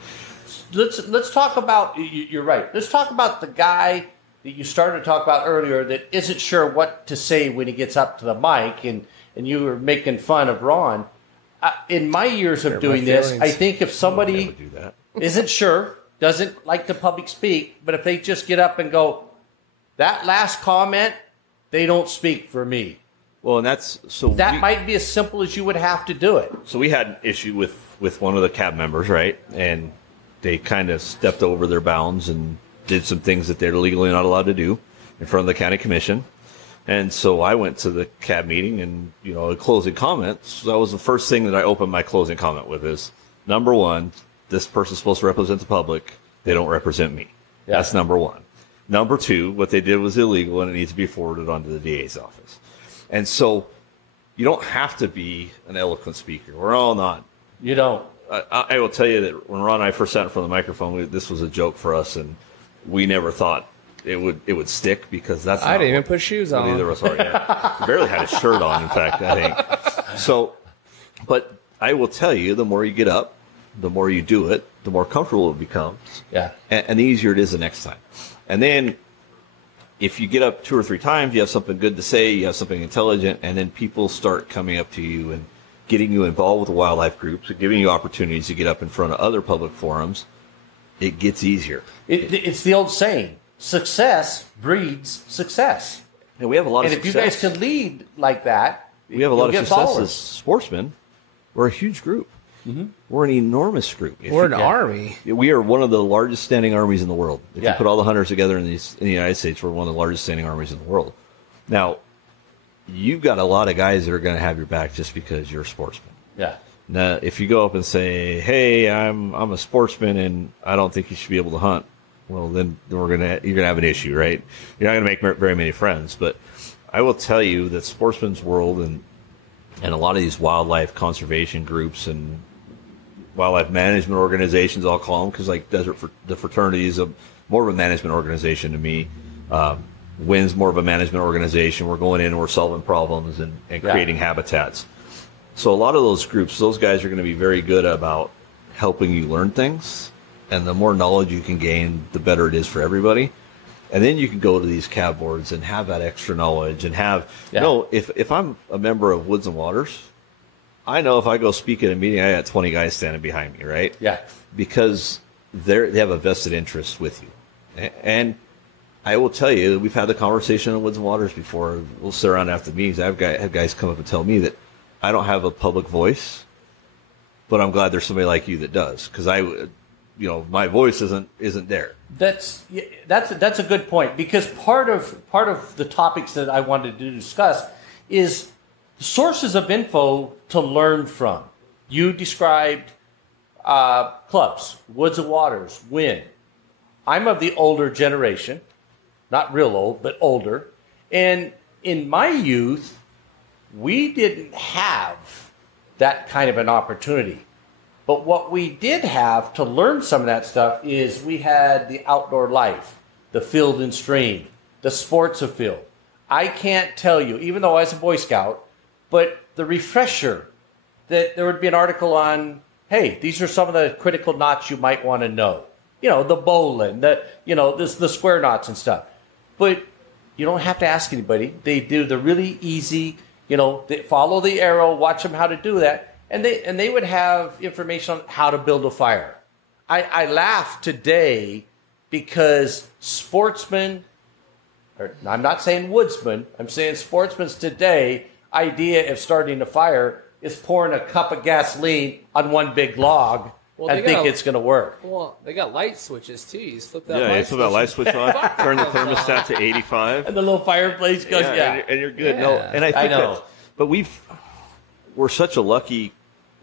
Let's talk about, you're right, let's talk about the guy that you started to talk about earlier that isn't sure what to say when he gets up to the mic, and you were making fun of Ron. In my years of doing this, I think if somebody isn't sure, doesn't like the public speak, but if they just get up and go, that last comment, they don't speak for me. Well, and that's so that might be as simple as you would have to do it. So we had an issue with one of the CAB members, right? And they kind of stepped over their bounds and did some things that they're legally not allowed to do in front of the county commission. And so I went to the CAB meeting, and the closing comments. That was the first thing that I opened my closing comment with is, number one, this person's supposed to represent the public. They don't represent me. Yeah. That's number one. Number two, what they did was illegal, and it needs to be forwarded on to the DA's office. And so you don't have to be an eloquent speaker. We're all not. You don't. I will tell you that when Ron and I first sat in front of the microphone, this was a joke for us, and we never thought it would stick, because that's I didn't even put shoes on. Neither of us are. Yeah. Barely had a shirt on, in fact, I think. So, but I will tell you, the more you get up, the more you do it, the more comfortable it becomes. Yeah. And the easier it is the next time. And then if you get up 2 or 3 times, you have something good to say, you have something intelligent, and then people start coming up to you and getting you involved with the wildlife groups, giving you opportunities to get up in front of other public forums, it gets easier. It's the old saying, success breeds success. And we have a lot of success. And if you guys can lead like that, we have a lot of success as sportsmen. We're a huge group. Mm-hmm. We're an enormous group. We're an army. We are one of the largest standing armies in the world. If you put all the hunters together in the United States, we're one of the largest standing armies in the world. Now, you've got a lot of guys that are going to have your back just because you're a sportsman. Yeah. Now, if you go up and say, "Hey, I'm a sportsman and I don't think you should be able to hunt," well, then you're gonna have an issue, right? You're not gonna make very many friends. But I will tell you that Sportsman's World and a lot of these wildlife conservation groups and wildlife management organizations, I'll call them, because like the fraternity is more of a management organization to me. WIN's more of a management organization. We're going in and we're solving problems and creating habitats. So a lot of those groups, those guys are going to be very good about helping you learn things. And the more knowledge you can gain, the better it is for everybody. And then you can go to these CAB boards and have that extra knowledge and have, if I'm a member of Woods and Waters, I know if I go speak at a meeting, I got 20 guys standing behind me, right? Yeah. Because they have a vested interest with you. And I will tell you, we've had the conversation on Woods and Waters before. We'll sit around after the meetings. I've had guys come up and tell me that I don't have a public voice, but I'm glad there's somebody like you that does, because my voice isn't there. That's a good point, because part of the topics that I wanted to discuss is sources of info to learn from. You described clubs, Woods and Waters, WIN. I'm of the older generation, not real old, but older. And in my youth, we didn't have that kind of an opportunity. But what we did have to learn some of that stuff is we had the outdoor life, the field and stream, the sports of field. I can't tell you, even though I was a Boy Scout, but the refresher that there would be an article on, hey, these are some of the critical knots you might want to know. The bowline, the square knots and stuff. But you don't have to ask anybody. They do the really easy, they follow the arrow, watch them how to do that. And they would have information on how to build a fire. I laugh today because sportsmen, or I'm not saying woodsmen, I'm saying sportsmen's today idea of starting a fire is pouring a cup of gasoline on one big log and think it's going to work. Well, they got light switches too. You flip that light switch on, turn the thermostat to 85. And the little fireplace goes, and you're good. Yeah. No, and I know. But we're such a lucky.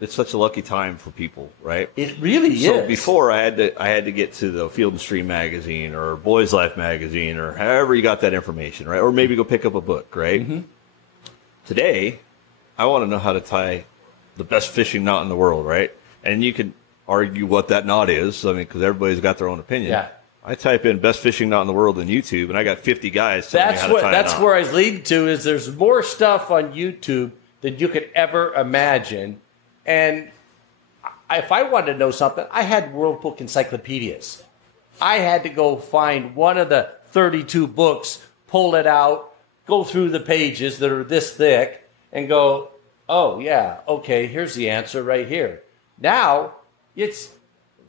It's such a lucky time for people, right? It really is. So before I had to get to the Field and Stream magazine or Boys Life magazine or however you got that information, right? Or maybe go pick up a book, right? Mm-hmm. Today, I want to know how to tie the best fishing knot in the world, right? And you can argue what that knot is, because everybody's got their own opinion. Yeah. I type in best fishing knot in the world on YouTube, and I got 50 guys telling me how to tie a knot. That's where I was leading to, is there's more stuff on YouTube than you could ever imagine. And if I wanted to know something, I had World Book encyclopedias. I had to go find one of the 32 books, pull it out, go through the pages that are this thick, and go, oh, yeah, okay, here's the answer right here. Now, it's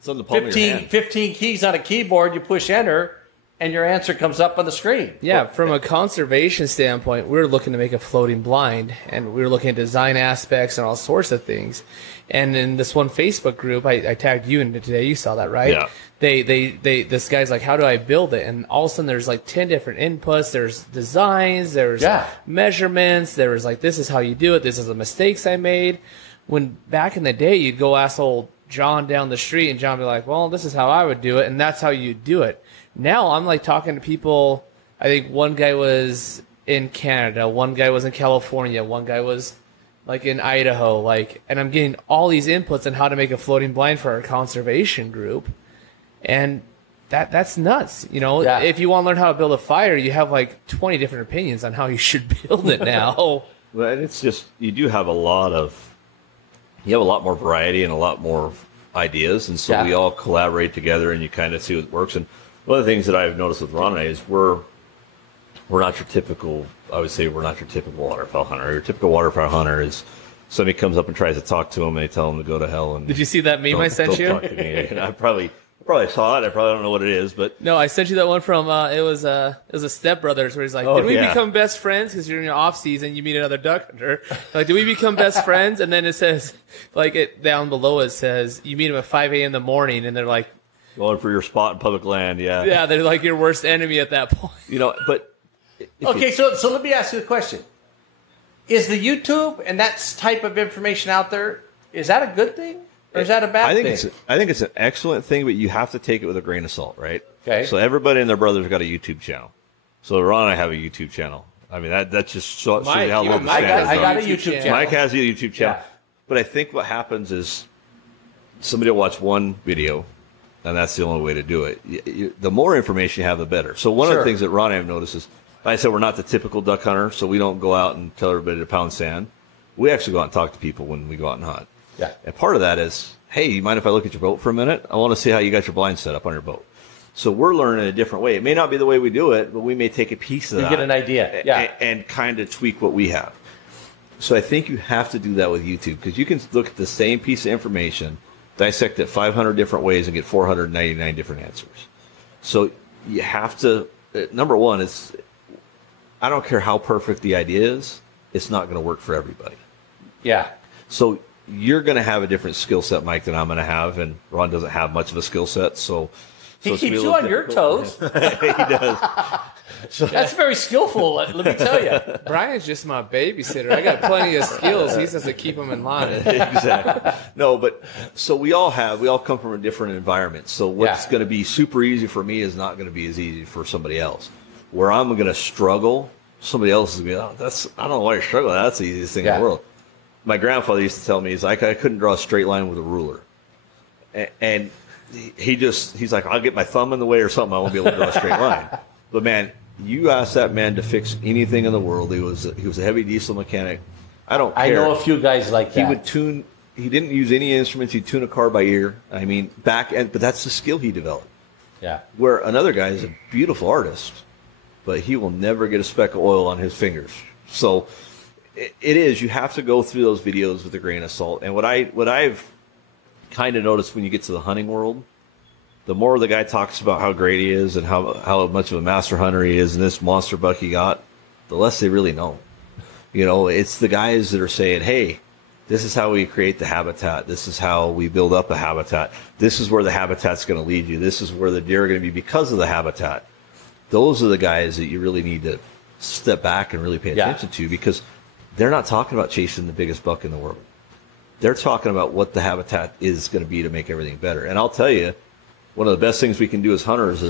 on the palm of your hand. 15 keys on a keyboard, you push enter, and your answer comes up on the screen. Yeah, from a conservation standpoint, we were looking to make a floating blind, and we were looking at design aspects and all sorts of things. And in this one Facebook group, I tagged you in it today. You saw that, right? Yeah. This guy's like, how do I build it? And all of a sudden, there's like 10 different inputs. There's designs. There's measurements. There was like, this is how you do it. This is the mistakes I made. When back in the day, you'd go ask old John down the street, and John would be like, well, this is how I would do it, and that's how you do it. Now I'm like talking to people. I think one guy was in Canada, one guy was in California, one guy was like in Idaho, and I'm getting all these inputs on how to make a floating blind for our conservation group, and that's nuts. If you want to learn how to build a fire, you have like 20 different opinions on how you should build it now. Well, and it's just, you have a lot more variety and a lot more ideas, and so we all collaborate together and you kind of see what works. And one of the things that I've noticed with Ron and I is we're not your typical, I would say we're not your typical waterfowl hunter. Your typical waterfowl hunter is somebody comes up and tries to talk to him and they tell him to go to hell. And did you see that meme I sent you? Talk to me. And I probably saw it. I probably don't know what it is, but no, I sent you that one from it was a Step Brothers, where he's like, did we become best friends? Because you're in your off season, you meet another duck hunter. Like, did we become best friends? And then it says, down below it says, you meet them at 5 a.m. in the morning, and they're like, going for your spot in public land. Yeah, they're like your worst enemy at that point. But okay, so let me ask you a question: is the YouTube and that type of information out there? is that a good thing or is that a bad thing? I think it's an excellent thing, but you have to take it with a grain of salt, right? Okay. So everybody and their brother's got a YouTube channel. So Ron and I have a YouTube channel. I mean, that's just how low the standards I got are. a YouTube channel. Mike has a YouTube channel. Yeah. But I think what happens is somebody will watch one video, and that's the only way to do it. The more information you have, the better. So one of the things that Ron and I have noticed is, like I said, we're not the typical duck hunter, so we don't go out and tell everybody to pound sand. We actually go out and talk to people when we go out and hunt. Yeah. And part of that is, hey, you mind if I look at your boat for a minute? I want to see how you got your blind set up on your boat. So we're learning a different way. It may not be the way we do it, but we may take a piece of that. You get an idea. Yeah. And kind of tweak what we have. So I think you have to do that with YouTube because you can look at the same piece of information, dissect it 500 different ways, and get 499 different answers. So you have to, number one, is I don't care how perfect the idea is, it's not going to work for everybody. Yeah. So you're going to have a different skill set, Mike, than I'm going to have, and Ron doesn't have much of a skill set. So he keeps you on your toes. He does. So that's very skillful, let me tell you. Brian's just my babysitter. I got plenty of skills. He has to keep them in line. Exactly. No, but so we all come from a different environment. So what's going to be super easy for me is not going to be as easy for somebody else. Where I'm going to struggle, somebody else is going to be, I don't know why you're struggling. That's the easiest thing in the world. My grandfather used to tell me, he's like, I couldn't draw a straight line with a ruler. And he's like, I'll get my thumb in the way or something, I won't be able to draw a straight line. But man, you ask that man to fix anything in the world. He was a heavy diesel mechanic. I don't care. I know a few guys like that. He would tune. He didn't use any instruments. He'd tune a car by ear. I mean, but that's the skill he developed. Yeah. Where another guy is a beautiful artist, but he will never get a speck of oil on his fingers. So it is. You have to go through those videos with a grain of salt. And what I've kind of noticed when you get to the hunting world, the more the guy talks about how great he is and how much of a master hunter he is and this monster buck he got, the less they really know. You know, it's the guys that are saying, hey, this is how we create the habitat. This is how we build up a habitat. This is where the habitat's going to lead you. This is where the deer are going to be because of the habitat. Those are the guys that you really need to step back and really pay attention to because they're not talking about chasing the biggest buck in the world. They're talking about what the habitat is going to be to make everything better. And I'll tell you, one of the best things we can do as hunters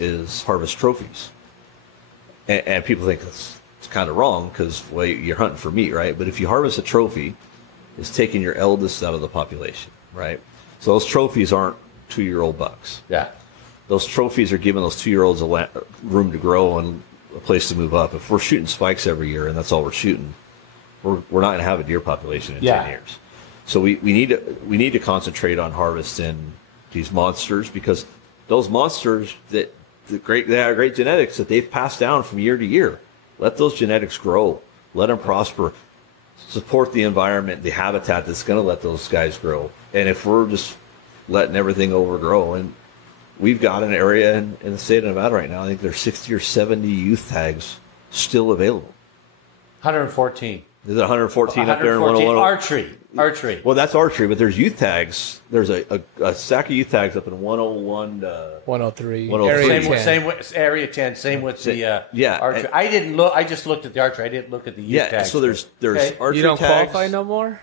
is harvest trophies. And people think it's kind of wrong because, well, you're hunting for meat, right? But if you harvest a trophy, it's taking your eldest out of the population, right? So those trophies aren't 2-year-old bucks. Yeah. Those trophies are giving those 2-year-olds room to grow and a place to move up. If we're shooting spikes every year and that's all we're shooting, we're not going to have a deer population in 10 years. So we need to concentrate on harvesting these monsters because those monsters they have great genetics that they've passed down from year to year. Let those genetics grow. Let them prosper. Support the environment, the habitat that's going to let those guys grow. And if we're just letting everything overgrow, and we've got an area in the state of Nevada right now, I think there's 60 or 70 youth tags still available. 114. There's 114 up there in 101. Archery. Well, that's archery, but there's youth tags. There's a stack of youth tags up in 101 to 103. Same with Area 10. Same with the archery. I didn't look. I just looked at the archery. I didn't look at the youth tags. So there's archery You don't tags. qualify no more?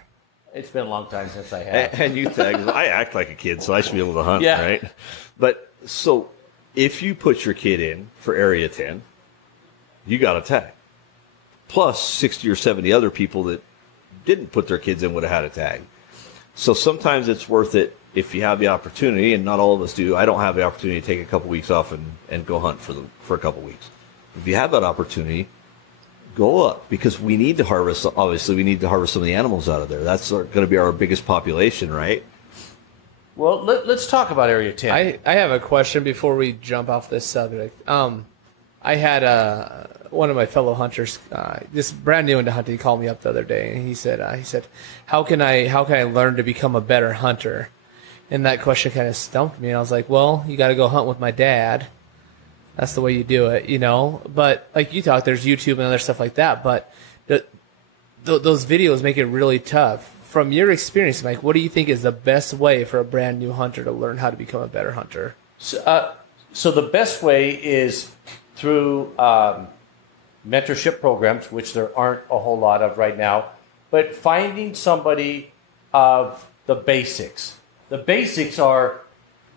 It's been a long time since I have. And youth tags. I act like a kid, so I should be able to hunt, right? But so if you put your kid in for Area 10, you got a tag. Plus 60 or 70 other people that didn't put their kids in would have had a tag. So sometimes it's worth it if you have the opportunity, and not all of us do. I don't have the opportunity to take a couple weeks off and go hunt for a couple weeks. If you have that opportunity, go up because we need to harvest. Obviously, we need to harvest some of the animals out of there. That's going to be our biggest population, right? Well, let's talk about Area 10. I have a question before we jump off this subject. I had one of my fellow hunters, this brand new into hunting, he called me up the other day, and he said, how can I learn to become a better hunter? And that question kind of stumped me, and I was like, well, you got to go hunt with my dad. That's the way you do it, you know. But like you talk, there's YouTube and other stuff like that. But those videos make it really tough. From your experience, Mike, what do you think is the best way for a brand new hunter to learn how to become a better hunter? So the best way is through mentorship programs, which there aren't a whole lot of right now, but finding somebody of the basics. The basics are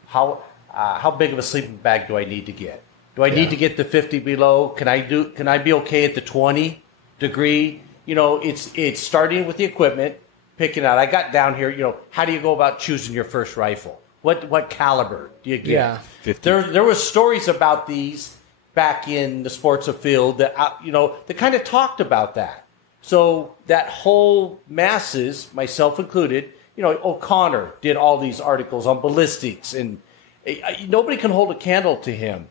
how big of a sleeping bag do I need to get? Do I need to get the 50 below? Can I be okay at the 20 degree? It's starting with the equipment, picking out. I got down here, how do you go about choosing your first rifle? What caliber do you get? Yeah. 50. There was stories about these back in the sports of field that that kind of talked about that. So that whole masses, myself included, O'Connor did all these articles on ballistics, and nobody can hold a candle to him.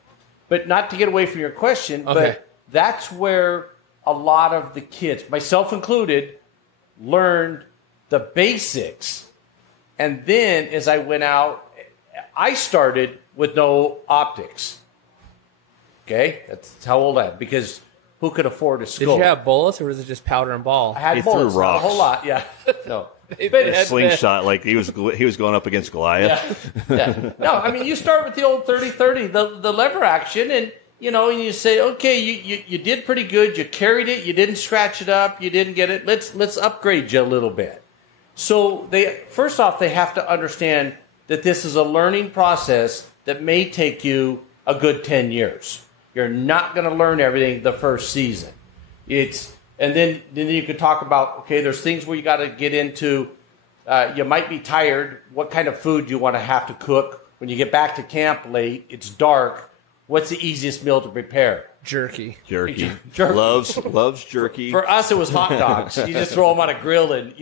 But not to get away from your question, but that's where a lot of the kids, myself included, learned the basics. And then as I went out, I started with no optics. Okay? That's how old I am, because who could afford a scope? Did you have bullets, or was it just powder and ball? I had He bullets, threw not a rocks. whole lot, yeah. No. A slingshot, like he was going up against Goliath. Yeah. No, I mean, you start with the old 30-30, the lever action, and and you say, okay, you did pretty good. You carried it. You didn't scratch it up. You didn't get it. Let's upgrade you a little bit. So first off, they have to understand that this is a learning process that may take you a good 10 years. You're not going to learn everything the first season. And then you could talk about, okay, there's things where you got to get into. You might be tired. What kind of food you want to have to cook when you get back to camp late? It's dark. What's the easiest meal to prepare? Jerky. Jerky. Jerky. Loves jerky. For us, it was hot dogs. You just throw them on a grill, and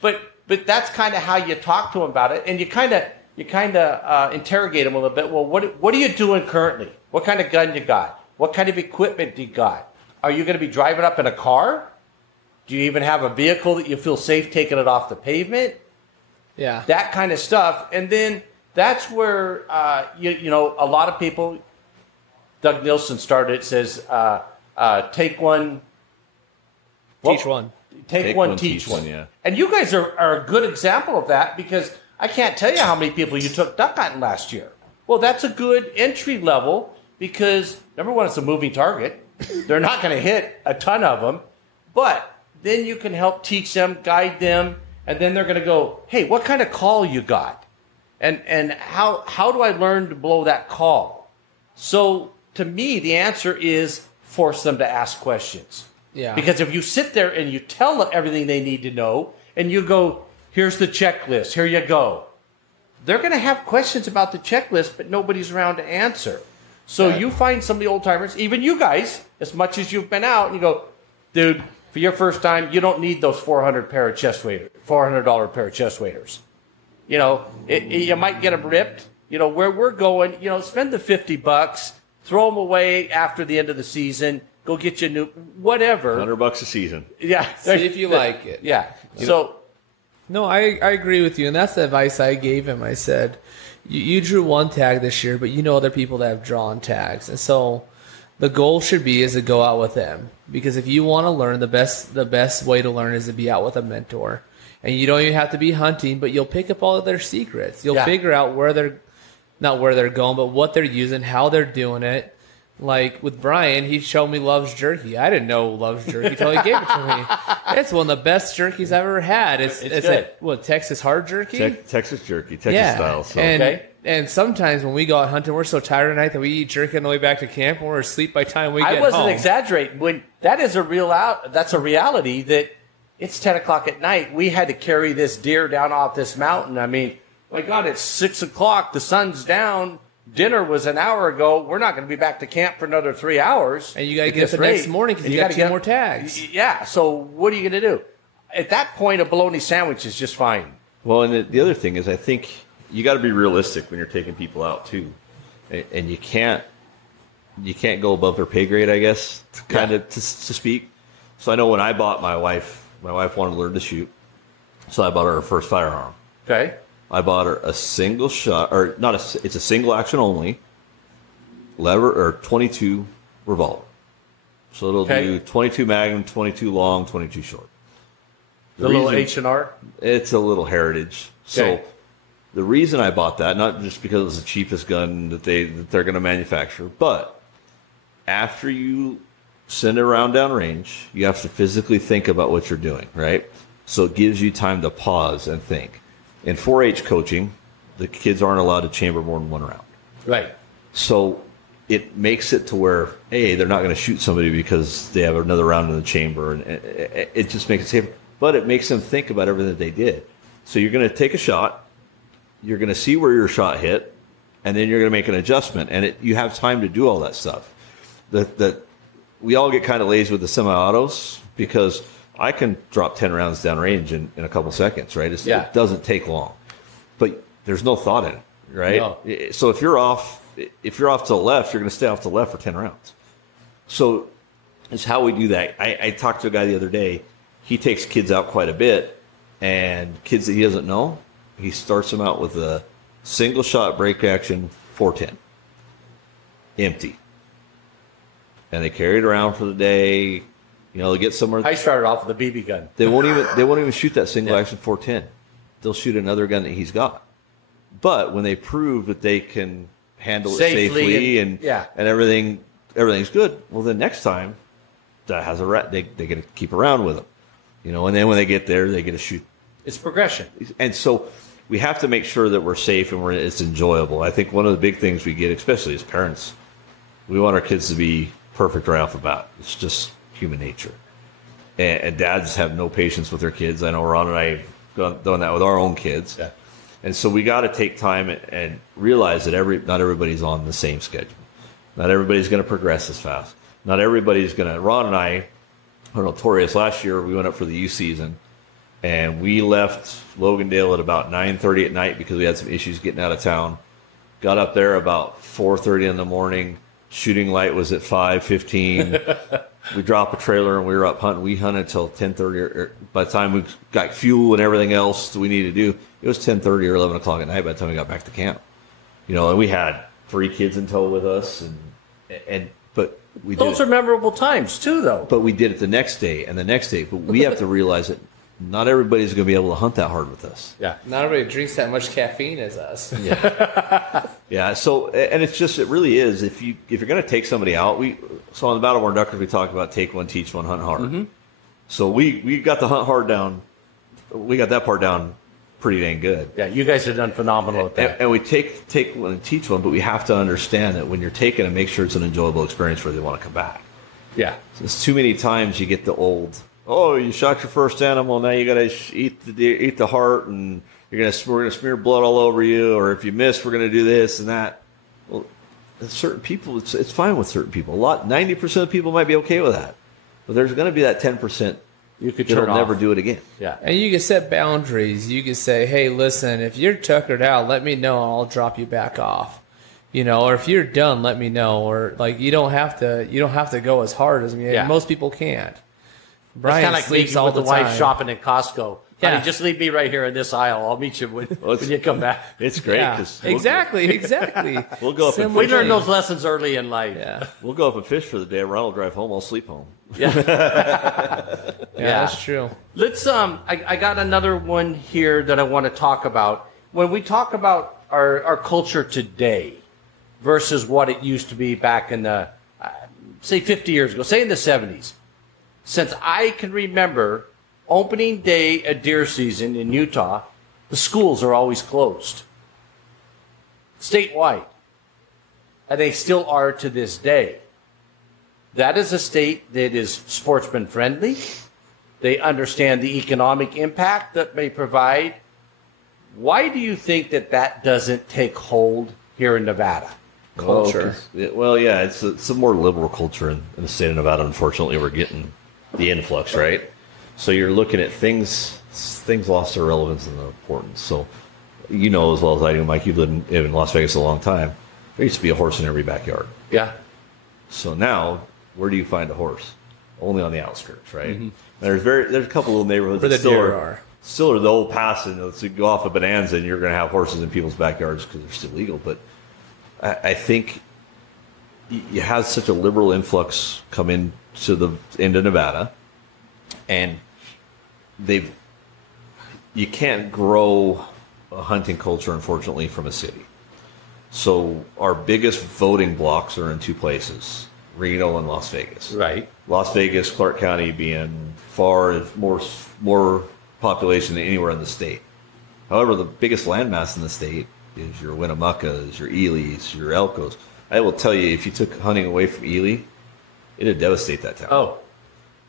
But that's kind of how you talk to them about it, and you kind of interrogate them a little bit. Well, what are you doing currently? What kind of gun you got? What kind of equipment you got? Are you going to be driving up in a car? Do you even have a vehicle that you feel safe taking it off the pavement? Yeah. That kind of stuff. And then that's where, a lot of people, Doug Nielsen started, it says, take one. Teach one. Take one, teach one. Yeah. And you guys are a good example of that, because I can't tell you how many people you took duck hunting last year. Well, that's a good entry level, because, number one, it's a moving target. They're not going to hit a ton of them, but then you can help teach them, guide them, and then they're going to go, hey, what kind of call you got? And how do I learn to blow that call? So to me, the answer is force them to ask questions. Yeah. Because if you sit there and you tell them everything they need to know, and you go, here's the checklist, here you go, they're going to have questions about the checklist, but nobody's around to answer. So you find some of the old timers, even you guys, as much as you've been out, and you go, dude, for your first time, you don't need those $400 pair of chest waders. You might get them ripped. Where we're going, spend the $50, throw them away after the end of the season, go get you a new, whatever. $100 a season. Yeah. See if you like it. Yeah. No, I agree with you, and that's the advice I gave him. I said, you drew one tag this year, but you know other people that have drawn tags, and so the goal should be is to go out with them, because if you want to learn, the best way to learn is to be out with a mentor, and you don't even have to be hunting, but you'll pick up all of their secrets. You'll figure out not where they're going, but what they're using, how they're doing it. Like with Brian, he showed me Love's Jerky. I didn't know Love's Jerky until he gave it to me. It's one of the best jerkies I've ever had. It's Texas hard jerky? Texas jerky, Texas style. So. And sometimes when we go out hunting, we're so tired at night that we eat jerky on the way back to camp, and we're asleep by the time we get home. I wasn't exaggerating. When that's a reality that it's 10 o'clock at night. We had to carry this deer down off this mountain. I mean, my God, it's 6 o'clock. The sun's down. Dinner was an hour ago. We're not going to be back to camp for another 3 hours. And you got to get up the next morning because you got 2 more tags. Yeah. So what are you going to do? At that point, a bologna sandwich is just fine. Well, and the other thing is, I think you got to be realistic when you're taking people out too, and you can't go above their pay grade, I guess, to speak. So I know when I bought my wife wanted to learn to shoot, so I bought her first firearm. Okay. I bought her a single shot, it's a single action only, lever or 22 revolver. So it'll do 22 Magnum, 22 long, 22 short. The little H&R? It's a little Heritage. Okay. So the reason I bought that, not just because it was the cheapest gun that they're going to manufacture, but after you send it around downrange, you have to physically think about what you're doing, right? So it gives you time to pause and think. In 4-H coaching, the kids aren't allowed to chamber more than one round. Right. So it makes it to where, A, they're not going to shoot somebody because they have another round in the chamber, and it just makes it safer. But it makes them think about everything that they did. So you're going to take a shot, you're going to see where your shot hit, and then you're going to make an adjustment. And you have time to do all that stuff. We all get kind of lazy with the semi-autos because I can drop 10 rounds downrange in a couple seconds, right? It doesn't take long. But there's no thought in it, right? No. So if you're off to the left, you're going to stay off to the left for 10 rounds. So it's how we do that. I talked to a guy the other day. He takes kids out quite a bit, and kids that he doesn't know, he starts them out with a single shot break action 410. Empty. And they carry it around for the day. They get somewhere. I started off with a BB gun. They won't even shoot that single action 410. They'll shoot another gun that he's got. But when they prove that they can handle it safely and everything's good, well, then next time that has they get to keep around with them. And then when they get there, they get to shoot. It's progression. And so we have to make sure that we're safe and it's enjoyable. I think one of the big things we get, especially as parents, we want our kids to be perfect right off the bat. It's just human nature. And dads have no patience with their kids. I know Ron and I have done that with our own kids. Yeah. And so we got to take time and realize that not everybody's on the same schedule. Not everybody's going to progress as fast. Not everybody's going to. Ron and I are notorious. Last year we went up for the U season, and we left Logandale at about 9:30 at night because we had some issues getting out of town. Got up there about 4:30 in the morning. Shooting light was at 5:15. We dropped a trailer and we were up hunting. We hunted until 10:30. By the time we got fuel and everything else that we needed to do, it was 10:30 or 11 o'clock at night by the time we got back to camp. And we had 3 kids in tow with us, but those are memorable times too, though. But we did it the next day and the next day. But we have to realize that not everybody's going to be able to hunt that hard with us. Yeah, not everybody drinks that much caffeine as us. Yeah, yeah. So, and it really is. If you're going to take somebody out, on the Battleborn Duckers we talked about take one, teach one, hunt hard. Mm-hmm. So we got the hunt hard down. We got that part down pretty dang good. Yeah, you guys have done phenomenal at that. And we take one and teach one, but we have to understand that when you're taking it, make sure it's an enjoyable experience where they want to come back. Yeah, so it's too many times you get the old. Oh, you shot your first animal. Now you got to eat the heart, and we're gonna smear blood all over you. Or if you miss, we're gonna do this and that. Well, certain people, it's fine with certain people. 90% of people might be okay with that, but there's going to be that 10% you could never do it again. Yeah, and you can set boundaries. You can say, "Hey, listen, if you're tuckered out, let me know. I'll drop you back off." Or if you're done, let me know. Or you don't have to go as hard as me. Yeah. Most people can't. Brian kind of like sleeps all the time. Wife shopping at Costco. Yeah. Honey, just leave me right here in this aisle. I'll meet you when you come back. It's great. Yeah. Exactly. We'll go up. We learned those lessons early in life. Yeah. We'll go up and fish for the day. Ron will drive home. I'll sleep home. Yeah. Yeah, that's true. Let's. I got another one here that I want to talk about. When we talk about our culture today versus what it used to be back in the say 50 years ago, say in the 70s. Since I can remember, opening day of deer season in Utah, the schools are always closed. Statewide. And they still are to this day. That is a state that is sportsman friendly. They understand the economic impact that may provide. Why do you think that doesn't take hold here in Nevada? Culture. Well, yeah, it's a more liberal culture in the state of Nevada. Unfortunately, we're getting the influx, right? So you're looking at things lost their relevance and their importance. So as well as I do, Mike, you've lived in Las Vegas a long time. There used to be a horse in every backyard. Yeah. So now, where do you find a horse? Only on the outskirts, right? Mm-hmm. There's a couple little neighborhoods where the deer are. Still are the old passing. So you go off of Bonanza and you're going to have horses in people's backyards because they're still legal. But I think you have such a liberal influx come into Nevada, and you can't grow a hunting culture, unfortunately, from a city. So our biggest voting blocks are in 2 places, Reno and Las Vegas. Right. Las Vegas, Clark County being far more population anywhere in the state. However, the biggest landmass in the state is your Winnemuccas, your Elys, your Elkos. I will tell you, if you took hunting away from Ely, it'd devastate that town. Oh,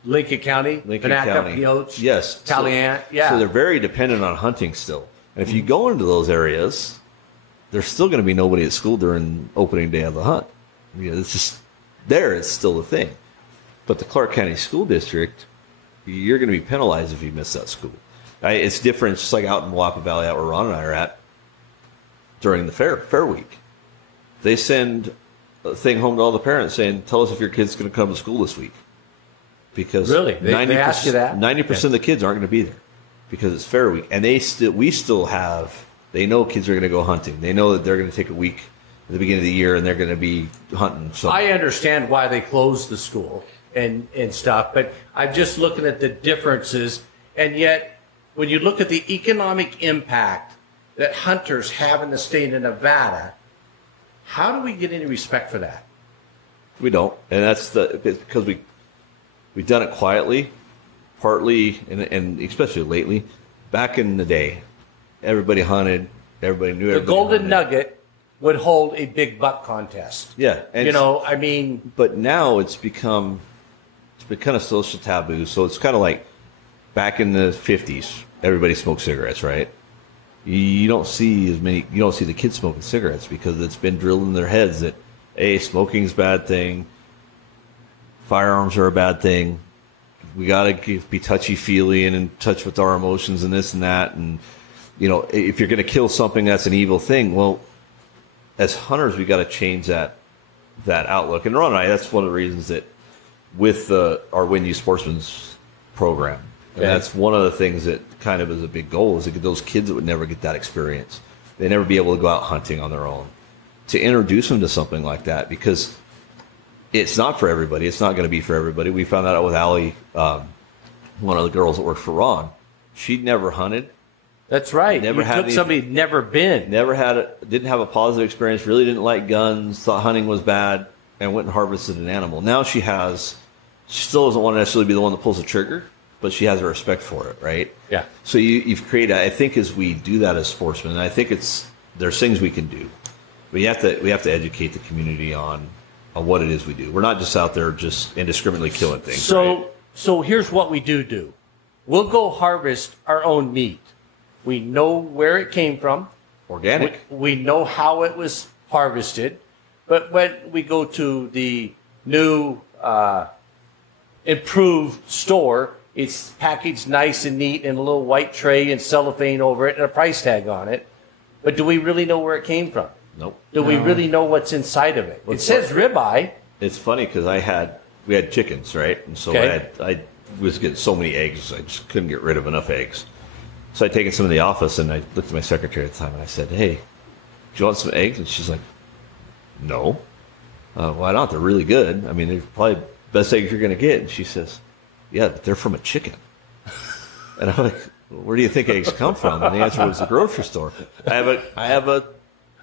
Lincoln County, Panaca, Pioche, yes, Taliant, So they're very dependent on hunting still. And if you go into those areas, there's still going to be nobody at school during opening day of the hunt. It's just there. It's still a thing. But the Clark County School District, you're going to be penalized if you miss that school. It's different. It's just like out in Wappa Valley, out where Ron and I are at, during the fair week. They send a thing home to all the parents saying, tell us if your kid's going to come to school this week. Because really? They ask you that? 90% of the kids aren't going to be there because it's fair week. And we still have, they know kids are going to go hunting. They know that they're going to take a week at the beginning of the year and they're going to be hunting. So I understand why they closed the school and stuff, but I'm just looking at the differences. And yet, when you look at the economic impact that hunters have in the state of Nevada, how do we get any respect for that? We don't. And that's because we've done it quietly, partly, and especially lately. Back in the day, everybody hunted. Everybody knew everybody. The Golden hunted. Nugget would hold a big buck contest. Yeah, and I mean. But now it's become a social taboo. So it's kind of like back in the 50s, everybody smoked cigarettes, right? You don't see the kids smoking cigarettes because it's been drilled in their heads that smoking's a bad thing. Firearms are a bad thing. We got to be touchy-feely and in touch with our emotions and this and that. And, if you're going to kill something that's an evil thing, well, as hunters, we got to change that outlook. And Ron and I, that's one of the reasons that with our Win You Sportsmen's program, and that's one of the things that kind of is a big goal, is to get those kids that would never get that experience. They'd never be able to go out hunting on their own. To introduce them to something like that, because it's not for everybody. It's not going to be for everybody. We found that out with Allie, one of the girls that worked for Ron. She'd never hunted. That's right. You took somebody who'd never been. Didn't have a positive experience, really didn't like guns, thought hunting was bad, and went and harvested an animal. Now she still doesn't want to necessarily be the one that pulls the trigger, but she has a respect for it, right? Yeah. So you've created, I think, as we do that as sportsmen, and I think there's things we can do. But we have to educate the community on what it is we do. We're not just out there just indiscriminately killing things. So here's what we do. We'll go harvest our own meat. We know where it came from. Organic. We know how it was harvested. But when we go to the new improved store, it's packaged nice and neat in a little white tray and cellophane over it and a price tag on it. But do we really know where it came from? Nope. Do we really know what's inside of it? It says ribeye. It's funny because we had chickens, right? And so I was getting so many eggs, I just couldn't get rid of enough eggs. So I'd taken some in the office, and I looked at my secretary at the time, and I said, hey, do you want some eggs? And she's like, no. Why not? They're really good. I mean, they're probably the best eggs you're going to get. And she says, yeah, but they're from a chicken. And I'm like, where do you think eggs come from? And the answer was the grocery store. I have a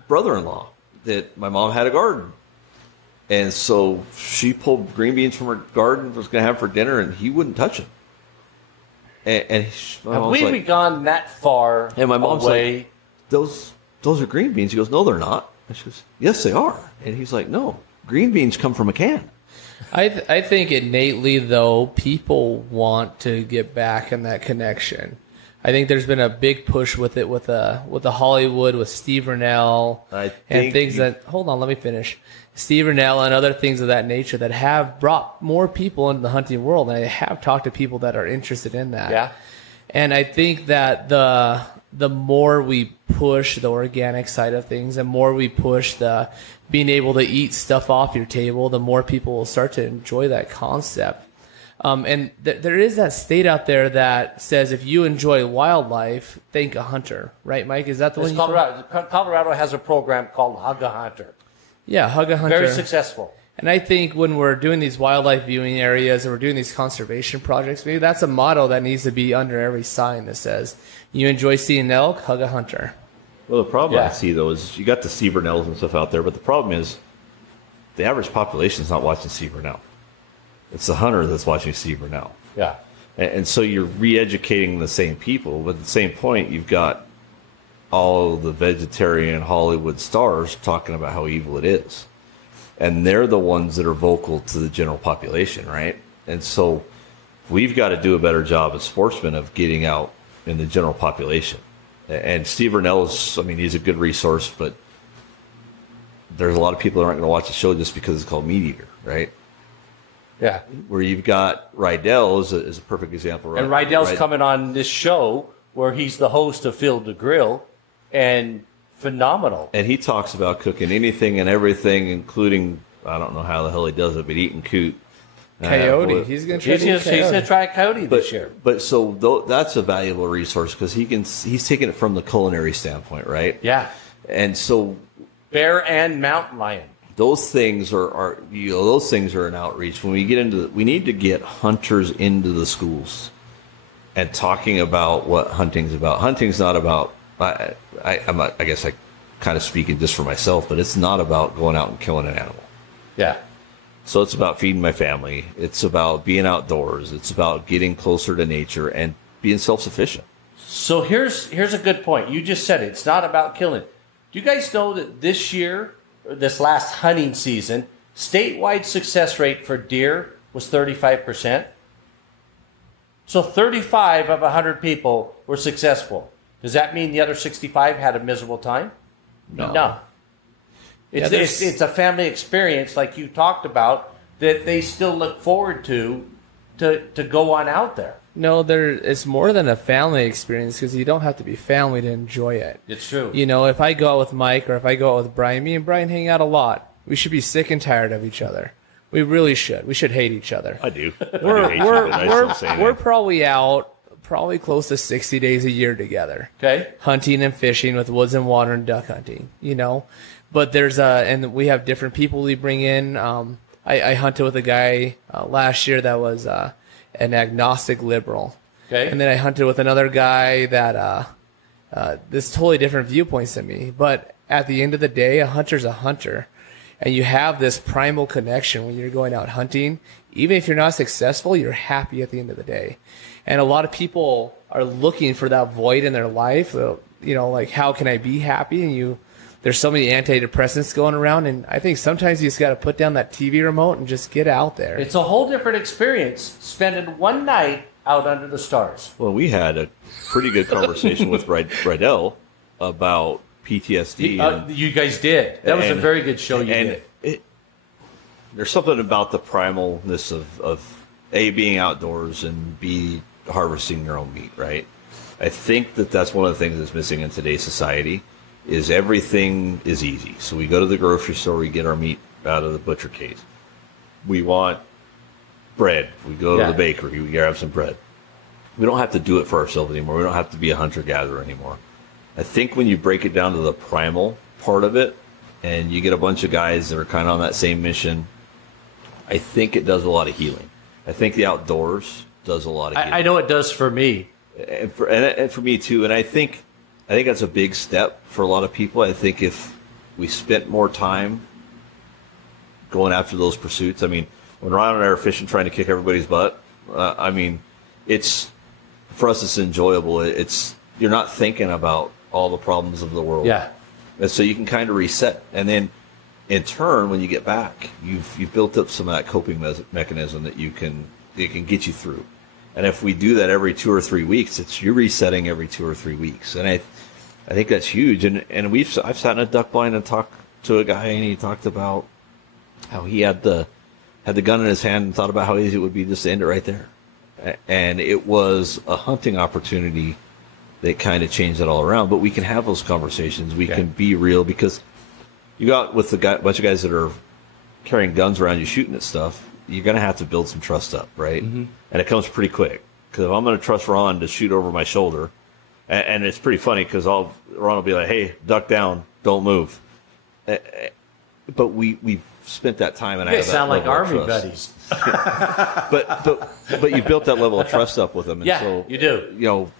brother-in-law that my mom had a garden. And so she pulled green beans from her garden, was going to have for dinner, and he wouldn't touch them. And have we gone that far and my mom's away? Like, those are green beans. He goes, no, they're not. And she goes, yes, they are. And he's like, no, green beans come from a can. I think innately, though, people want to get back in that connection. I think there's been a big push with it with the Hollywood, with Steve Rennell, and things hold on, let me finish. Steve Rennell and other things of that nature that have brought more people into the hunting world. And I have talked to people that are interested in that. Yeah. And I think that the more we push the organic side of things, the more we push the being able to eat stuff off your table, the more people will start to enjoy that concept. And there is that state out there that says if you enjoy wildlife, think a hunter. Right, Mike? Is that the one? Colorado has a program called Hug a Hunter. Yeah, Hug a Hunter. Very successful. And I think when we're doing these wildlife viewing areas and we're doing these conservation projects, maybe that's a motto that needs to be under every sign that says, you enjoy seeing elk, hug a hunter. Well, the problem I see, though, is you got the Steve Rennells and stuff out there, but the problem is the average population is not watching Steve Rennell. It's the hunter that's watching Steve Rennell. Yeah. And so you're re-educating the same people, but at the same point, you've got all the vegetarian Hollywood stars talking about how evil it is. And they're the ones that are vocal to the general population, right? And so we've got to do a better job as sportsmen of getting out in the general population. And Steve Rennell's, I mean, he's a good resource, but there's a lot of people that aren't going to watch the show just because it's called Meat Eater, right? Yeah. Where you've got Rydell is a perfect example, right? And Rydell's coming on this show where he's the host of Field to Grill, and phenomenal. And he talks about cooking anything and everything, including, I don't know how the hell he does it, but eating coot. Coyote. He's going to try coyote this year. But so that's a valuable resource because he's taking it from the culinary standpoint, right? Yeah. And so bear and mountain lion. Those things are those things are an outreach. When we get into we need to get hunters into the schools and talking about what hunting's about. Hunting's not about. I guess I kind of speaking just for myself, but it's not about going out and killing an animal. Yeah. So it's about feeding my family. It's about being outdoors. It's about getting closer to nature and being self-sufficient. So here's a good point. You just said it. It's not about killing. Do you guys know that this year, this last hunting season, statewide success rate for deer was 35%? So 35 of 100 people were successful. Does that mean the other 65 had a miserable time? No. It's a family experience, like you talked about, that they still look forward to go on out there. No, it's more than a family experience because you don't have to be family to enjoy it. It's true. You know, if I go out with Mike or if I go out with Brian, me and Brian hang out a lot. We should be sick and tired of each other. We really should. We should hate each other. I do. We're probably out close to 60 days a year together. Okay. Hunting and fishing with woods and water and duck hunting, you know. But and we have different people we bring in. I hunted with a guy last year that was an agnostic liberal. Okay. And then I hunted with another guy that this totally different viewpoints than me. But at the end of the day, a hunter's a hunter. And you have this primal connection when you're going out hunting. Even if you're not successful, you're happy at the end of the day. And a lot of people are looking for that void in their life. You know, like, how can I be happy? And there's so many antidepressants going around. And I think sometimes you just got to put down that TV remote and just get out there. It's a whole different experience spending one night out under the stars. Well, we had a pretty good conversation with Rydell about PTSD. You guys did. That was a very good show you did. There's something about the primalness of A, being outdoors, and B, harvesting your own meat, right? I think that's one of the things that's missing in today's society is everything is easy. So we go to the grocery store, we get our meat out of the butcher case. We want bread. We go to the bakery, we grab some bread. We don't have to do it for ourselves anymore. We don't have to be a hunter-gatherer anymore. I think when you break it down to the primal part of it, and you get a bunch of guys that are kind of on that same mission, I think it does a lot of healing. I think the outdoors does a lot of healing. I know it does for me. And for me too. And I think that's a big step for a lot of people. I think if we spent more time going after those pursuits, I mean, when Ron and I are fishing trying to kick everybody's butt, I mean, for us it's enjoyable. You're not thinking about all the problems of the world. Yeah. And so you can kind of reset. And then in turn, when you get back, you've built up some of that coping mechanism that it can get you through. And if we do that every 2 or 3 weeks, you're resetting every 2 or 3 weeks. And I think that's huge. And I've sat in a duck blind and talked to a guy, and he talked about how he had the gun in his hand and thought about how easy it would be just to end it right there. And it was a hunting opportunity that kind of changed it all around. But we can have those conversations. We can be real, because you got with a bunch of guys that are carrying guns around you shooting at stuff, you're going to have to build some trust up, right? Mm-hmm. And it comes pretty quick. Because if I'm going to trust Ron to shoot over my shoulder, and it's pretty funny because Ron will be like, hey, duck down, don't move. But we've spent that time, and you guys sound like Army buddies. but you built that level of trust up with them. And so, you do. You know,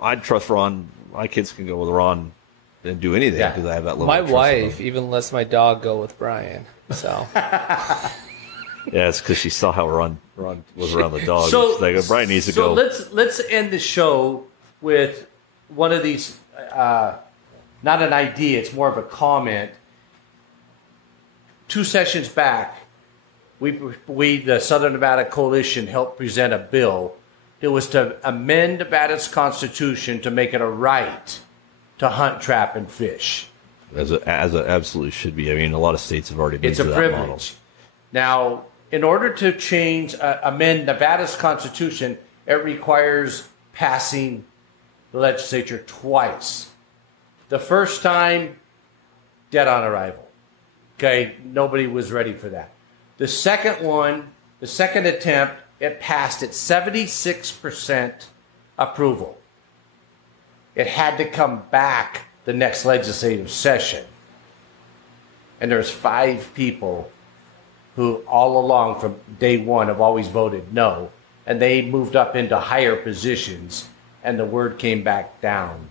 I'd trust Ron. My kids can go with Ron and do anything because I have that level of trust. My wife even lets my dog go with Brian. So Yeah, it's because she saw how Ron was around the dog. So She's like, Brian needs to go. Let's end the show with one of these. Not an idea; it's more of a comment. 2 sessions back, we the Southern Nevada Coalition helped present a bill. It was to amend Nevada's constitution to make it a right to hunt, trap, and fish. As it absolutely should be. I mean, a lot of states have already been It's to a that privilege. model. Now, in order to amend Nevada's constitution, it requires passing the legislature twice. The first time, dead on arrival. Okay, nobody was ready for that. The second one, the second attempt, it passed at 76% approval. It had to come back the next legislative session. And there's 5 people who all along from day one have always voted no. And they moved up into higher positions and the word came back down.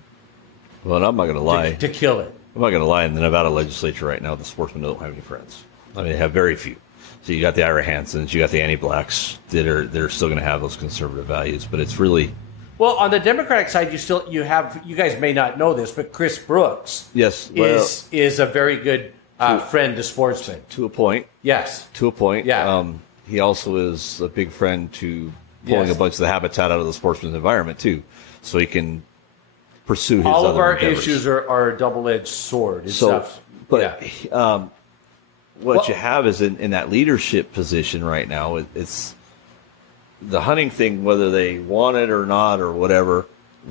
Well, and I'm not going to lie. To kill it. I'm not going to lie. In the Nevada legislature right now, the sportsmen don't have any friends. I mean, they have very few. So you got the Ira Hansons, you got the anti-blacks that are still going to have those conservative values. But it's really... Well, on the Democratic side, you guys may not know this, but Chris Brooks is a very good friend to sportsmen. To a point. Yes. To a point. Yeah. He also is a big friend to pulling a bunch of the habitat out of the sportsman's environment, too. So he can pursue his all of other our endeavors. issues are a double-edged sword and stuff. But what you have is in that leadership position right now, it's the hunting thing, whether they want it or not or whatever,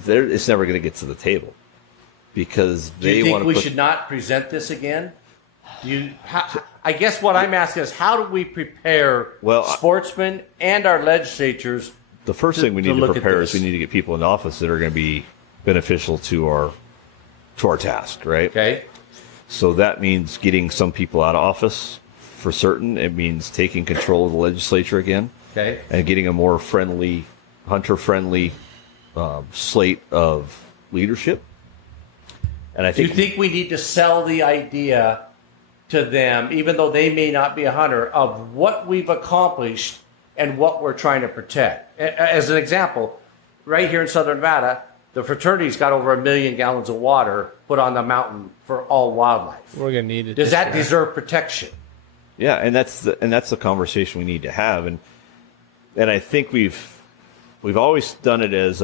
it's never going to get to the table because Do you think we should not present this again? I guess what I'm asking is how do we prepare sportsmen and our legislatures? The first thing we need to prepare is we need to get people in office that are going to be beneficial to our task, right? Okay. So that means getting some people out of office for certain. It means taking control of the legislature again. Okay. And getting a more friendly, hunter-friendly slate of leadership. And I think. Do you think we need to sell the idea to them, even though they may not be a hunter, of what we've accomplished and what we're trying to protect? As an example, right here in Southern Nevada, the fraternity's got over 1 million gallons of water put on the mountain for all wildlife. We're gonna need it. Does that deserve protection? Yeah, and that's the conversation we need to have, and I think we've always done it as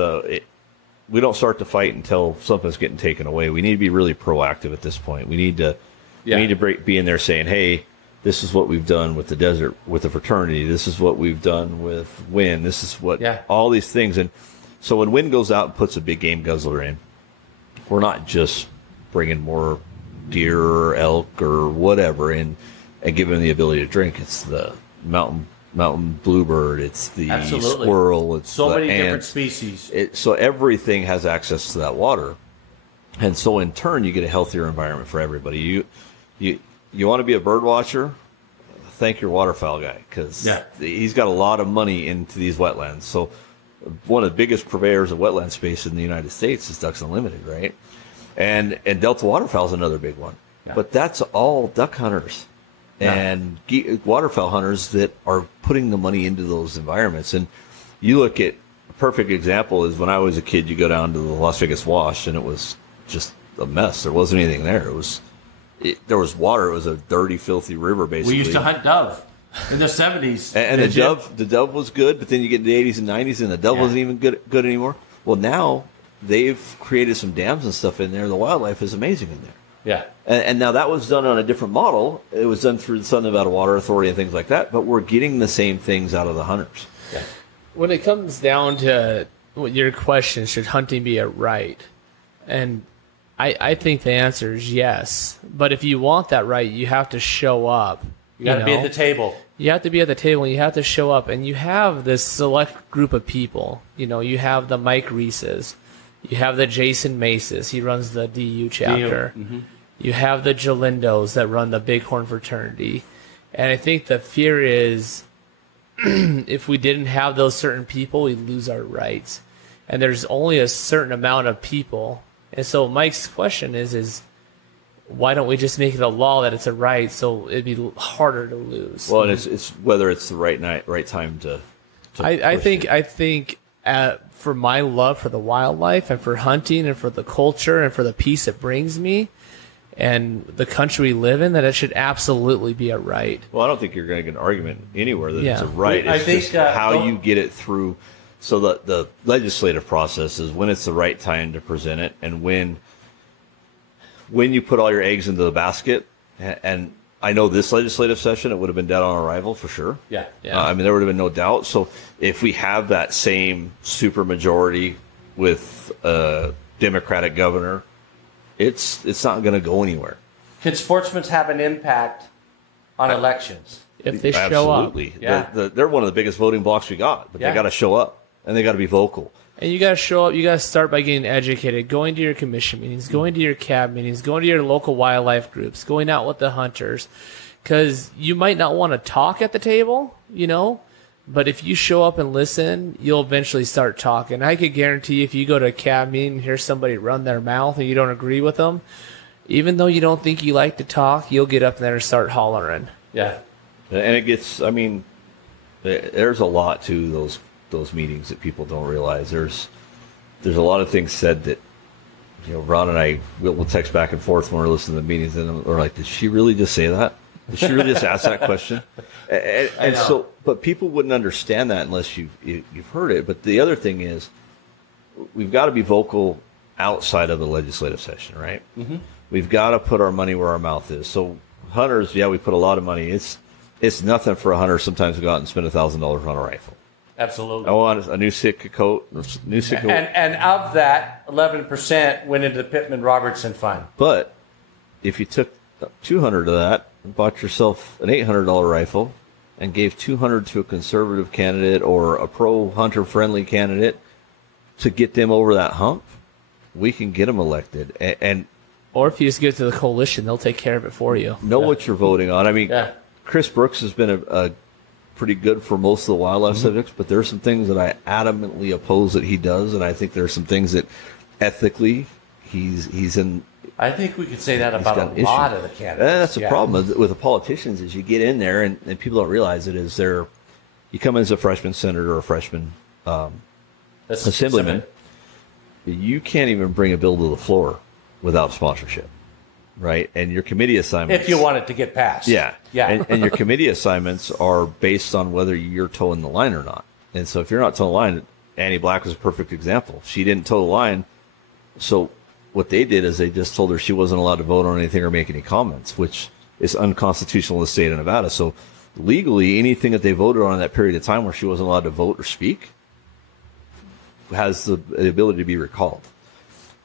we don't start the fight until something's getting taken away. We need to be really proactive at this point. We need to be in there saying, hey, this is what we've done with the desert, with the fraternity. This is what we've done with Wynn. This is what all these things. And so when Wynn goes out and puts a big game guzzler in, we're not just bringing more deer or elk or whatever in and giving them the ability to drink. It's the mountain bluebird. It's the squirrel. It's so many ant. different species. So everything has access to that water. And so in turn, you get a healthier environment for everybody. You want to be a bird watcher? Thank your waterfowl guy because he's got a lot of money into these wetlands. So one of the biggest purveyors of wetland space in the United States is Ducks Unlimited, right? And Delta waterfowl is another big one. Yeah. But that's all duck hunters and waterfowl hunters that are putting the money into those environments. And you look at a perfect example is when I was a kid, you go down to the Las Vegas Wash and it was just a mess. There wasn't anything there. There was water. It was a dirty, filthy river, basically. We used to hunt dove in the 70s. And the dove was good, but then you get in the 80s and 90s, and the dove wasn't even good anymore. Well, now they've created some dams and stuff in there. The wildlife is amazing in there. Yeah. And now that was done on a different model. It was done through the Southern Nevada Water Authority and things like that, but we're getting the same things out of the hunters. Yeah. When it comes down to your question, should hunting be a right? And I think the answer is yes. But if you want that right, you have to show up. You got to be at the table. You have to be at the table, and you have to show up. And you have this select group of people. You have the Mike Reeses. You have the Jason Maces. He runs the DU chapter. Mm-hmm. You have the Jalindos that run the Bighorn fraternity. And I think the fear is if we didn't have those certain people, we'd lose our rights. And there's only a certain amount of people. And so Mike's question is why don't we just make it a law that it's a right, so it'd be harder to lose? Well, and it's whether it's the right time to I think for my love for the wildlife and for hunting and for the culture and for the peace it brings me and the country we live in, that it should absolutely be a right. Well, I don't think you're going to get an argument anywhere that it's a Yeah. right. I It's think, just how you get it through. So the legislative process is when it's the right time to present it, and when you put all your eggs into the basket. And I know this legislative session, it would have been dead on arrival for sure. Yeah. I mean, there would have been no doubt. So if we have that same super majority with a Democratic governor, it's not going to go anywhere. Can sportsmen have an impact on elections? If they show Absolutely. up. Yeah. They're one of the biggest voting blocks we got, but Yeah. they got to show up and they got to be vocal. And you got to show up. You got to start by getting educated, going to your commission meetings, going to your CAB meetings, going to your local wildlife groups, going out with the hunters. Because you might not want to talk at the table, but if you show up and listen, you'll eventually start talking. I could guarantee if you go to a CAB meeting and hear somebody run their mouth and you don't agree with them, even though you don't think you like to talk, you'll get up there and start hollering. Yeah. And it gets, I mean, there's a lot to those meetings that people don't realize. There's a lot of things said that, Ron and I will text back and forth when we're listening to the meetings, and we're like, did she really just say that? Did she really just ask that question? And so, but people wouldn't understand that unless you've heard it. But the other thing is, we've got to be vocal outside of the legislative session, right? Mm-hmm. We've got to put our money where our mouth is. So hunters, we put a lot of money. It's nothing for a hunter sometimes to go out and spend $1,000 on a rifle. Absolutely. I want a new Sitka coat. And of that, 11% went into the Pittman Robertson Fund. But if you took $200 of that and bought yourself an $800 rifle and gave $200 to a conservative candidate or a pro-hunter friendly candidate to get them over that hump, we can get them elected. And Or if you just give it to the coalition, they'll take care of it for you. know what you're voting on. I mean, Yeah. Chris Brooks has been a pretty good for most of the wildlife subjects, but there are some things that I adamantly oppose that he does, and I think there are some things that ethically he's in. I think we could say that about got a an lot issue. of the candidates. And that's the problem with the politicians is you get in there and people don't realize it is you come in as a freshman senator or a freshman assemblyman, you can't even bring a bill to the floor without sponsorship, right? And your committee assignments, If you want it to get passed. yeah. Yeah. And your committee assignments are based on whether you're towing the line or not. And so if you're not towing the line, Annie Black was a perfect example. She didn't toe the line. So what they did is they just told her she wasn't allowed to vote on anything or make any comments, which is unconstitutional in the state of Nevada. So legally, anything that they voted on in that period of time where she wasn't allowed to vote or speak has the ability to be recalled,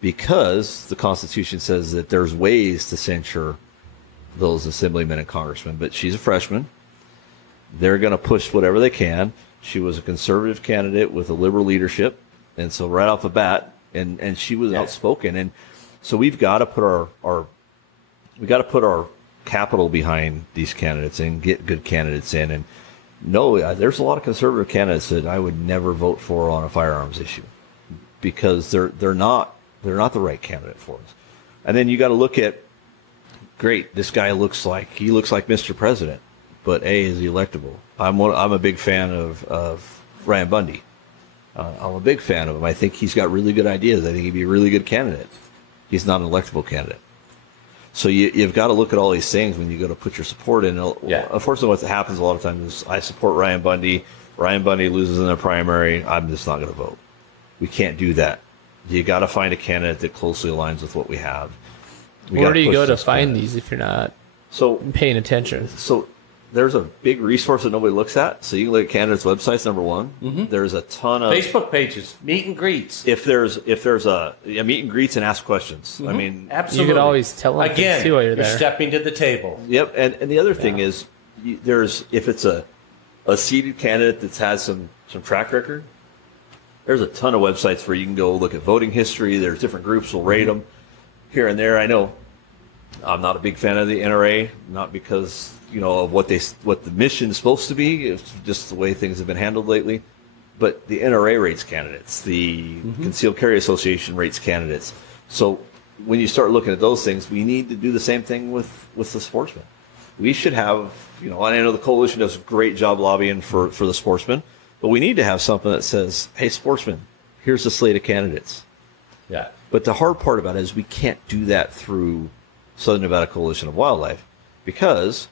because the Constitution says that there's ways to censure those assemblymen and congressmen. But she's a freshman. They're going to push whatever they can. She was a conservative candidate with a liberal leadership, and so right off the bat, and she was outspoken. And so we've got to put our capital behind these candidates and get good candidates in. And no, there's a lot of conservative candidates that I would never vote for on a firearms issue because they're not the right candidate for us. And then you got to look at, great, this guy looks like Mr. President, but is he electable? I'm a big fan of Ryan Bundy. I'm a big fan of him. I think he's got really good ideas. I think he'd be a really good candidate. He's not an electable candidate. So you've got to look at all these things when you go to put your support in. Yeah. Unfortunately, what happens a lot of times is I support Ryan Bundy. Ryan Bundy loses in the primary. I'm just not going to vote. We can't do that. You got to find a candidate that closely aligns with what we have. Where do you go to find these if you're not paying attention? So there's a big resource that nobody looks at. So you can look at candidates' websites, number one. Mm-hmm. There's a ton of Facebook pages, meet and greets. If there's a meet and greets and ask questions. Mm-hmm. I mean, absolutely. You could always tell them again, too while you're there. You're stepping to the table. Yep. And the other thing is, if it's a seated candidate that's had some track record, there's a ton of websites where you can go look at voting history. There's different groups will rate them here and there. I know I'm not a big fan of the NRA, not because of what the mission is supposed to be. It's just the way things have been handled lately. But the NRA rates candidates. The Concealed Carry Association rates candidates. So when you start looking at those things, we need to do the same thing with the sportsmen. We should have, and I know the coalition does a great job lobbying for the sportsmen, but we need to have something that says, hey, sportsmen, here's the slate of candidates. Yeah. But the hard part about it is we can't do that through Southern Nevada Coalition of Wildlife, because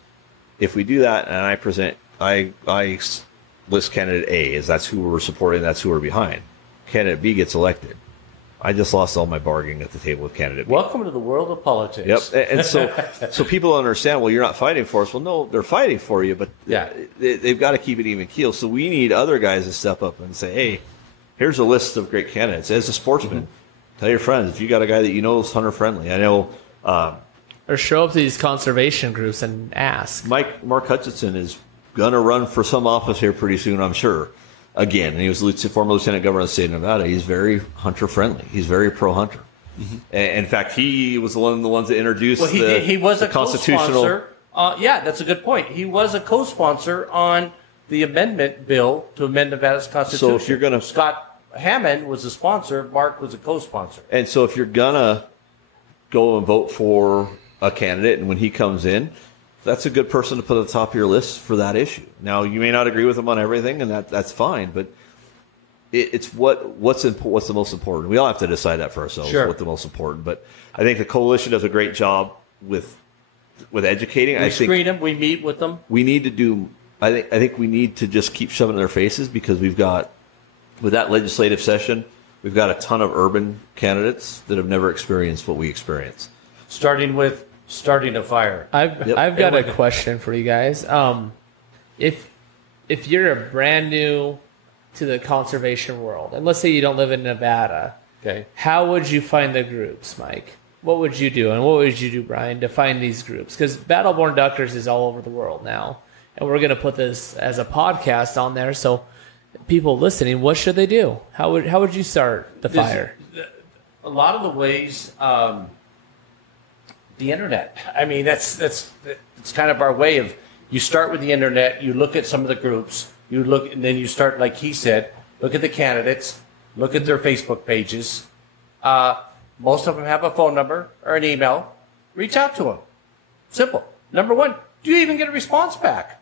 if we do that and I list candidate A as that's who we're supporting, that's who we're behind. Candidate B gets elected. I just lost all my bargaining at the table with candidate B. Welcome to the world of politics. Yep. And so people understand, well, you're not fighting for us. Well, no, they're fighting for you, but they've got to keep it even keel. So we need other guys to step up and say, hey, here's a list of great candidates. As a sportsman, tell your friends, if you got a guy that you know is hunter friendly. I know. Or show up to these conservation groups and ask. Mark Hutchinson is going to run for some office here pretty soon, I'm sure. Again, and he was the former lieutenant governor of the state of Nevada. He's very hunter friendly. He's very pro hunter. And in fact, he was one of the ones that introduced he was a constitutional. Co-sponsor. That's a good point. He was a co-sponsor on the amendment bill to amend Nevada's constitution. So if you're going to, Scott Hammond was a sponsor. Mark was a co-sponsor. And so if you're gonna go and vote for a candidate, and when he comes in, that's a good person to put at the top of your list for that issue. Now, you may not agree with him on everything, and that's fine, but it's what's the most important. We all have to decide that for ourselves, what's the most important. But I think the coalition does a great job with educating. We screen them, we meet with them. We need to do. I think we need to just keep shoving in their faces, because we've got, with that legislative session, we've got a ton of urban candidates that have never experienced what we experience. Starting a fire. I've got a question for you guys. If you're a brand new to the conservation world, and let's say you don't live in Nevada, okay, how would you find the groups, Mike? What would you do, and what would you do, Brian, to find these groups? Because Battleborn Duckers is all over the world now, and we're going to put this as a podcast on there. So, people listening, what should they do? How would you start the fire? A lot of the ways. The internet. I mean, that's kind of our way of. You start with the internet. You look at some of the groups. You look, and then you start, like he said, look at the candidates. Look at their Facebook pages. Most of them have a phone number or an email. Reach out to them. Simple. Number one, do you even get a response back?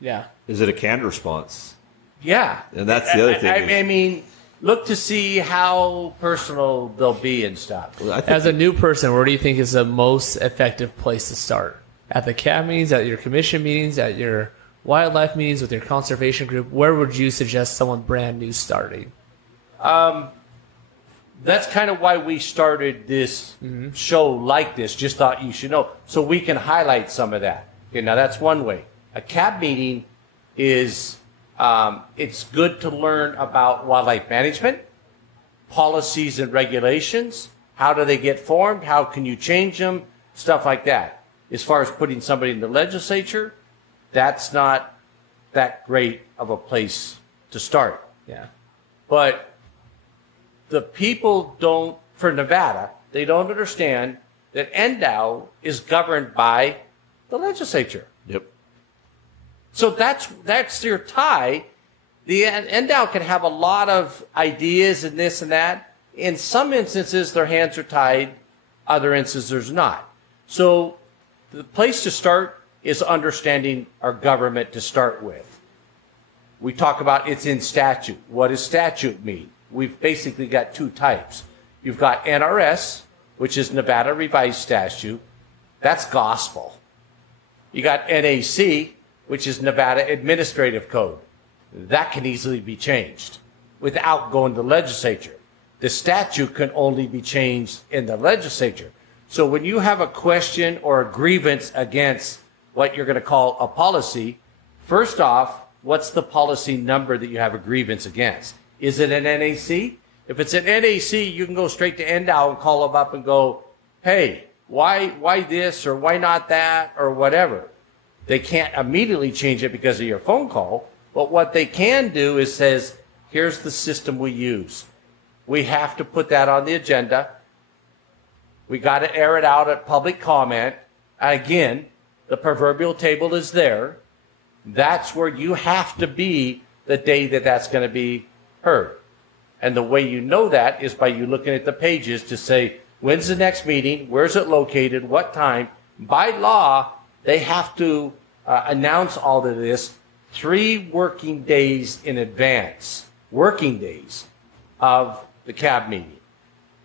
Yeah. Is it a canned response? Yeah. And that's the other thing. I mean, look to see how personal they'll be and stuff. As a new person, where do you think is the most effective place to start? At the CAB meetings, at your commission meetings, at your wildlife meetings with your conservation group? Where would you suggest someone brand new starting? That's kind of why we started this show like this. Just thought you should know, so we can highlight some of that. Okay, now that's one way. A CAB meeting is it's good to learn about wildlife management, policies and regulations. How do they get formed? How can you change them? Stuff like that. As far as putting somebody in the legislature, that's not that great of a place to start. Yeah. But the people don't, for Nevada, they don't understand that NDOW is governed by the legislature. Yep. So that's their tie. The NDOW can have a lot of ideas and this and that. In some instances, their hands are tied. Other instances, there's not. So the place to start is understanding our government to start with. We talk about it's in statute. What does statute mean? We've basically got two types. You've got NRS, which is Nevada Revised Statute. That's gospel. You got NAC, which is Nevada Administrative Code. That can easily be changed without going to the legislature. The statute can only be changed in the legislature. So when you have a question or a grievance against what you're going to call a policy, first off, what's the policy number that you have a grievance against? Is it an NAC? If it's an NAC, you can go straight to NDOW and call them up and go, hey, why this or why not that or whatever. They can't immediately change it because of your phone call, but what they can do is says, here's the system we use. We have to put that on the agenda. We got to air it out at public comment. Again, the proverbial table is there. That's where you have to be the day that that's going to be heard. And the way you know that is by you looking at the pages to say, when's the next meeting, where's it located, what time. By law, they have to announce all of this 3 working days in advance, working days of the CAB meeting.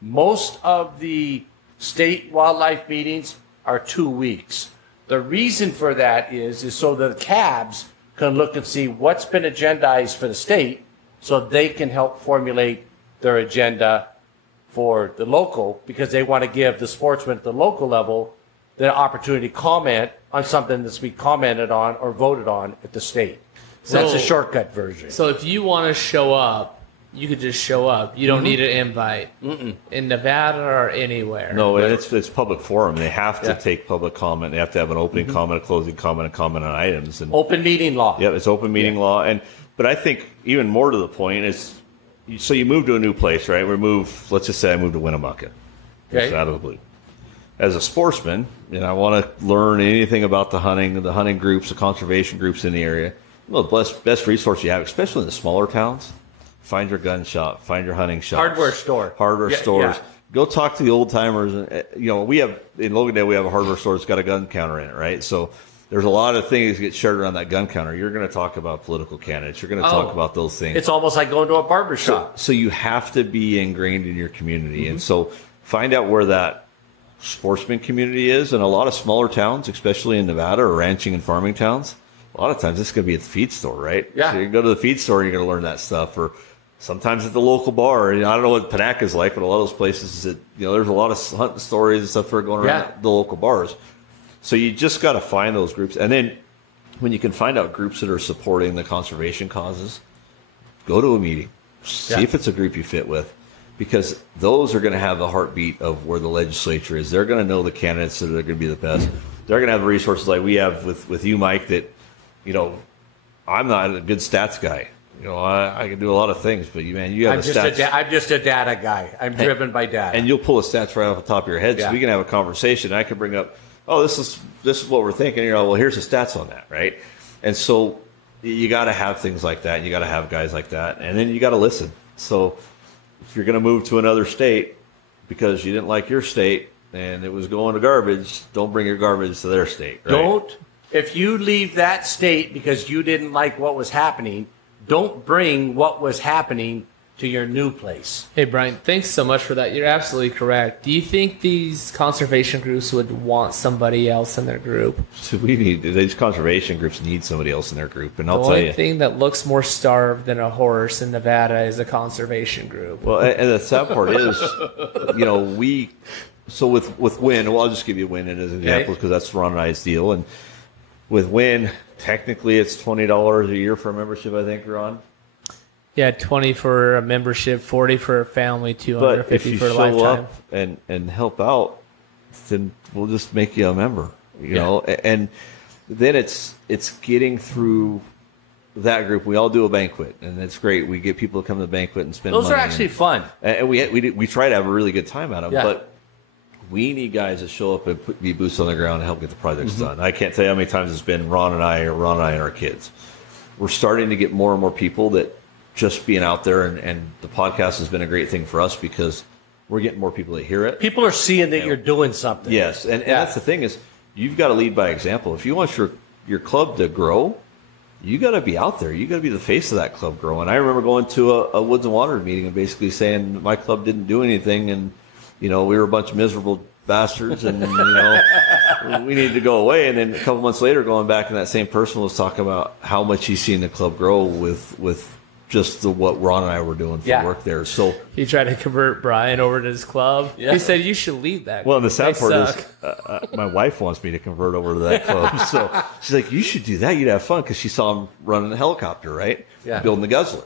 Most of the state wildlife meetings are 2 weeks. The reason for that is so the cabs can look and see what's been agendized for the state so they can help formulate their agenda for the local, because they want to give the sportsmen at the local level the opportunity to comment on something that's been commented on or voted on at the state. So that's a shortcut version. So if you want to show up, you could just show up. You don't need an invite in Nevada or anywhere. No, and it's public forum. They have to take public comment. They have to have an opening comment, a closing comment, and comment on items. And open meeting law. Yeah, it's open meeting law. But I think even more to the point is, so you move to a new place, right? Let's just say I moved to Winnemucca. Okay. Just out of the blue. As a sportsman, and I want to learn anything about the hunting groups, the conservation groups in the area. Well, the best resource you have, especially in the smaller towns, find your gun shop, find your hunting shop, hardware stores. Yeah. Go talk to the old timers. And we have in Logandale, we have a hardware store that's got a gun counter in it, right? So there's a lot of things that get shared around that gun counter. You're going to talk about political candidates. You're going to talk about those things. It's almost like going to a barber shop. So you have to be ingrained in your community, and so find out where that sportsman community is. In a lot of smaller towns, especially in Nevada or ranching and farming towns, a lot of times it's going to be at the feed store, right? Yeah. So you go to the feed store and you're going to learn that stuff, or sometimes at the local bar. I don't know what Panaca's like, but a lot of those places, there's a lot of hunting stories and stuff that are going around the local bars. So you just got to find those groups. And then when you can find out groups that are supporting the conservation causes, go to a meeting. See if it's a group you fit with, because those are going to have the heartbeat of where the legislature is. They're going to know the candidates that are going to be the best. They're going to have the resources like we have with you, Mike, that, I'm not a good stats guy. I can do a lot of things, but you have stats. I'm just a data guy. I'm driven by data. And you'll pull the stats right off the top of your head, so we can have a conversation. I can bring up, this is what we're thinking. Well, here's the stats on that, right? And so you got to have things like that. You got to have guys like that, and then you got to listen. So if you're going to move to another state because you didn't like your state and it was going to garbage, don't bring your garbage to their state. Right? If you leave that state because you didn't like what was happening, don't bring what was happening to your new place. Hey, Brian, thanks so much for that. You're absolutely correct. Do you think these conservation groups would want somebody else in their group? So these conservation groups need somebody else in their group, and I'll tell you. The only thing that looks more starved than a horse in Nevada is a conservation group. Well, and the sad part is, so with Win, I'll just give you Win as an example because that's Ron and I's deal, and with Win, technically it's $20 a year for a membership, I think, Ron. Yeah, 20 for a membership, 40 for a family, 250 for a lifetime. But if you show up and help out, then we'll just make you a member, you know. And then it's getting through that group. We all do a banquet, and it's great. We get people to come to the banquet and spend money. Those are actually fun. And we try to have a really good time at them, but we need guys that show up and be boots on the ground and help get the projects done. I can't tell you how many times it's been Ron and I and our kids. We're starting to get more and more people that just being out there, and the podcast has been a great thing for us because we're getting more people that hear it. People are seeing that you're doing something. Yes, and that's the thing is you've got to lead by example. If you want your club to grow, you got to be out there. You got to be the face of that club growing. I remember going to a Woods and Water meeting and basically saying my club didn't do anything, and we were a bunch of miserable bastards, and we needed to go away. And then a couple months later, going back, and that same person was talking about how much he's seen the club grow with just what Ron and I were doing for work there. So he tried to convert Brian over to his club. Yeah. He said, "You should leave that." Well, and the sad part is, my wife wants me to convert over to that club. So she's like, "You should do that. You'd have fun," because she saw him running a helicopter, right? Yeah, building the guzzler.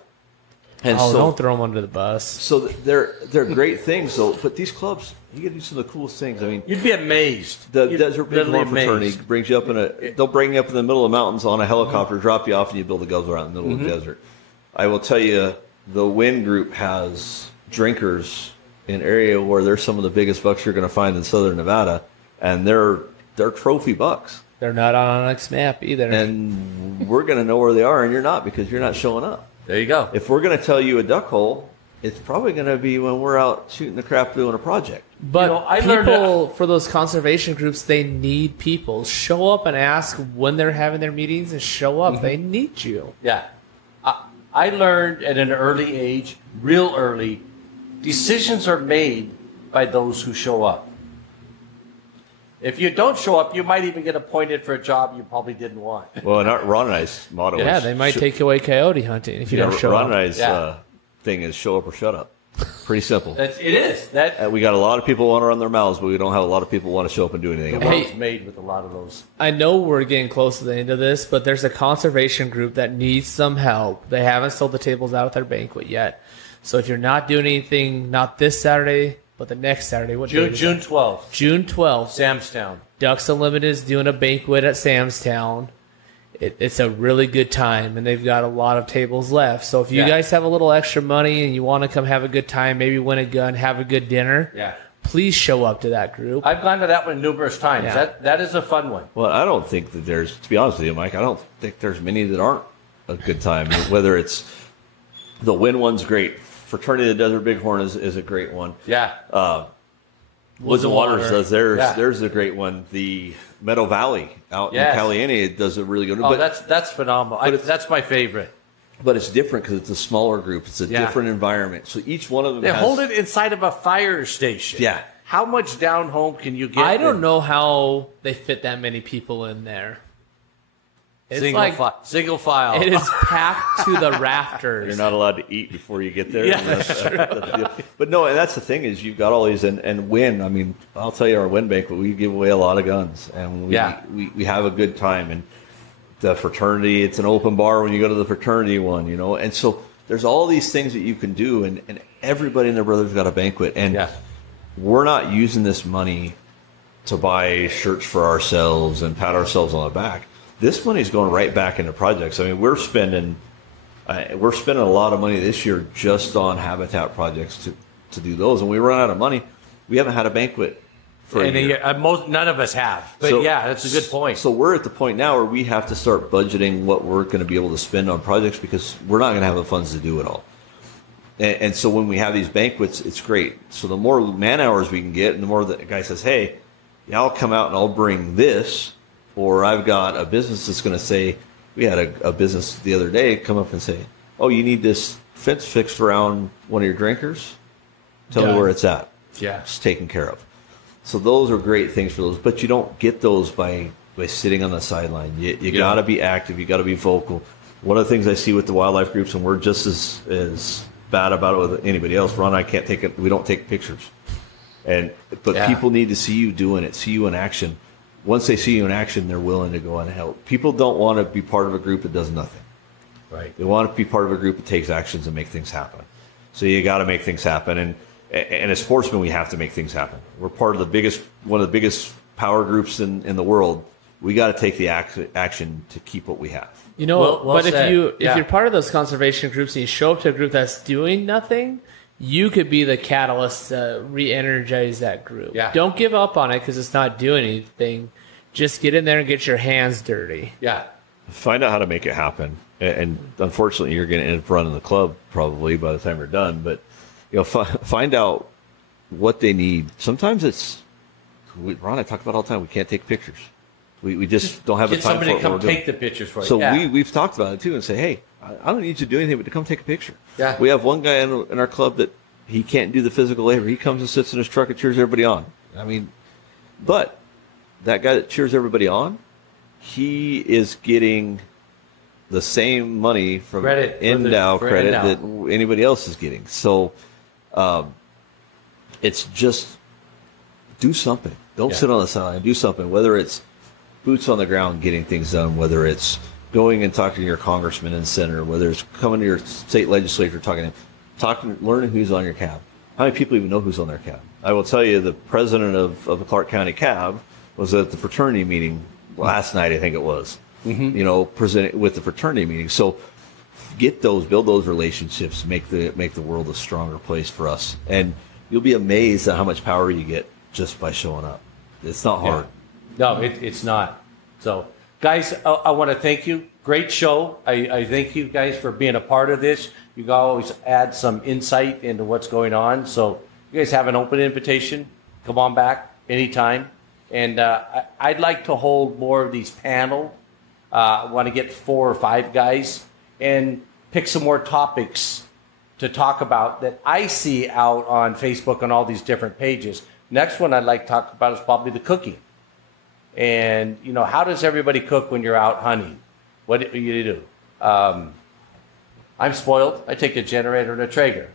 And so, don't throw them under the bus. So they're great things. So, but these clubs, you can do some of the coolest things. I mean, you'd be amazed. The Desert Big Horn Fraternity brings you up they'll bring you up in the middle of the mountains on a helicopter, drop you off, and you build a guzzler out in the middle of the desert. I will tell you, the Win Group has drinkers in an area where they're some of the biggest bucks you're going to find in southern Nevada, and they're trophy bucks. They're not on an X map either. And we're going to know where they are, and you're not, because you're not showing up. There you go. If we're going to tell you a duck hole, it's probably going to be when we're out shooting the crap doing a project. But I learned people, for those conservation groups, they need people. Show up and ask when they're having their meetings and show up. They need you. Yeah. I learned at an early age, real early, decisions are made by those who show up. If you don't show up, you might even get appointed for a job you probably didn't want. Well, and Ron and I's motto is... Yeah, they might take away coyote hunting if you don't show Ron up. and I's thing is show up or shut up. Pretty simple. It is. We got a lot of people want to run their mouths, but we don't have a lot of people want to show up and do anything about it. It's made with a lot of those. I know we're getting close to the end of this, but there's a conservation group that needs some help. They haven't sold the tables out at their banquet yet. So if you're not doing anything, not this Saturday, but the next Saturday, what June date is that? 12th. June 12th. Samstown. Ducks Unlimited is doing a banquet at Samstown. It's a really good time, and they've got a lot of tables left. So if you guys have a little extra money and you want to come have a good time, maybe win a gun, have a good dinner, please show up to that group. I've gone to that one numerous times. Yeah. That is a fun one. Well, I don't think that there's, to be honest with you, Mike, I don't think there's many that aren't a good time. Whether it's the Win one's great. Fraternity of the Desert Bighorn is a great one. Yeah. Woods and Waters does theirs. Yeah. There's a great one. The Meadow Valley out in Caliente does a really good one. Oh, that's phenomenal. That's my favorite. But it's different because it's a smaller group. It's a different environment. So each one of them They hold it inside of a fire station. Yeah. How much down home can you get? I don't know how they fit that many people in there. It's single file. It is packed to the rafters. You're not allowed to eat before you get there. Yeah, that's the deal. But no, and that's the thing is you've got all these and Win. I mean, I'll tell you, our Win banquet, we give away a lot of guns, and we have a good time. And the fraternity, it's an open bar when you go to the fraternity one, you know. And so there's all these things that you can do, and everybody and their brother's got a banquet, and we're not using this money to buy shirts for ourselves and pat ourselves on the back. This money is going right back into projects. I mean, we're spending a lot of money this year just on habitat projects to do those. And we run out of money. We haven't had a banquet for a year. None of us have. But that's a good point. So we're at the point now where we have to start budgeting what we're going to be able to spend on projects because we're not going to have the funds to do it all. And so when we have these banquets, it's great. So the more man hours we can get, and the more the guy says, hey, I'll come out and I'll bring this. Or I've got a business that's going to say, we had a business the other day come up and say, oh, you need this fence fixed around one of your drinkers? Tell me where it's at. Yeah. It's taken care of. So those are great things for those. But you don't get those by sitting on the sideline. You got to be active. You got to be vocal. One of the things I see with the wildlife groups, and we're just as bad about it with anybody else, Ron and I can't take it. We don't take pictures. But people need to see you doing it, see you in action. Once they see you in action, they're willing to go and help. People don't want to be part of a group that does nothing. Right. They want to be part of a group that takes actions and make things happen. So you got to make things happen. And as sportsmen, we have to make things happen. We're part of one of the biggest power groups in the world. We got to take the action to keep what we have. You know, but if you're part of those conservation groups and you show up to a group that's doing nothing, you could be the catalyst to re-energize that group. Yeah. Don't give up on it because it's not doing anything. Just get in there and get your hands dirty. Yeah. Find out how to make it happen. And unfortunately, you're going to end up running the club probably by the time you're done. But find out what they need. Sometimes Ron and I talk about it all the time. We can't take pictures. We just don't have the time for it. Get somebody to come take the pictures for you. So we've talked about it too and say, hey, I don't need you to do anything but to come take a picture. Yeah. We have one guy in our club that he can't do the physical labor. He comes and sits in his truck and cheers everybody on. I mean, but that guy that cheers everybody on, he is getting the same money from Endow credit that anybody else is getting. So it's just do something. Don't sit on the sideline. Do something, whether it's boots on the ground getting things done, whether it's going and talking to your congressman and senator, whether it's coming to your state legislature, learning who's on your cab. How many people even know who's on their cab? I will tell you, the president of the Clark County cab was at the fraternity meeting last night, I think it was, presenting with the fraternity meeting. So build those relationships, make the world a stronger place for us. And you'll be amazed at how much power you get just by showing up. It's not hard. No, it's not. So, guys, I want to thank you. great show. I thank you guys for being a part of this. You always add some insight into what's going on. So you guys have an open invitation. Come on back anytime. And I'd like to hold more of these panel. I want to get 4 or 5 guys and pick some more topics to talk about that I see out on Facebook on all these different pages. Next one I'd like to talk about is probably the cooking. And, you know, how does everybody cook when you're out hunting? What do you do? I'm spoiled. I take a generator and a Traeger.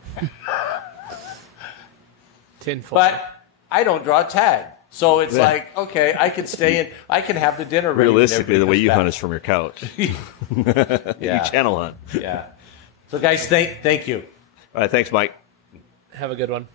Tinfoil. But I don't draw a tag. So it's like, okay, I can stay in. I can have the dinner ready. Realistically, the way you hunt is from your couch. Yeah. You channel hunt. Yeah. So, guys, thank you. All right, thanks, Mike. Have a good one.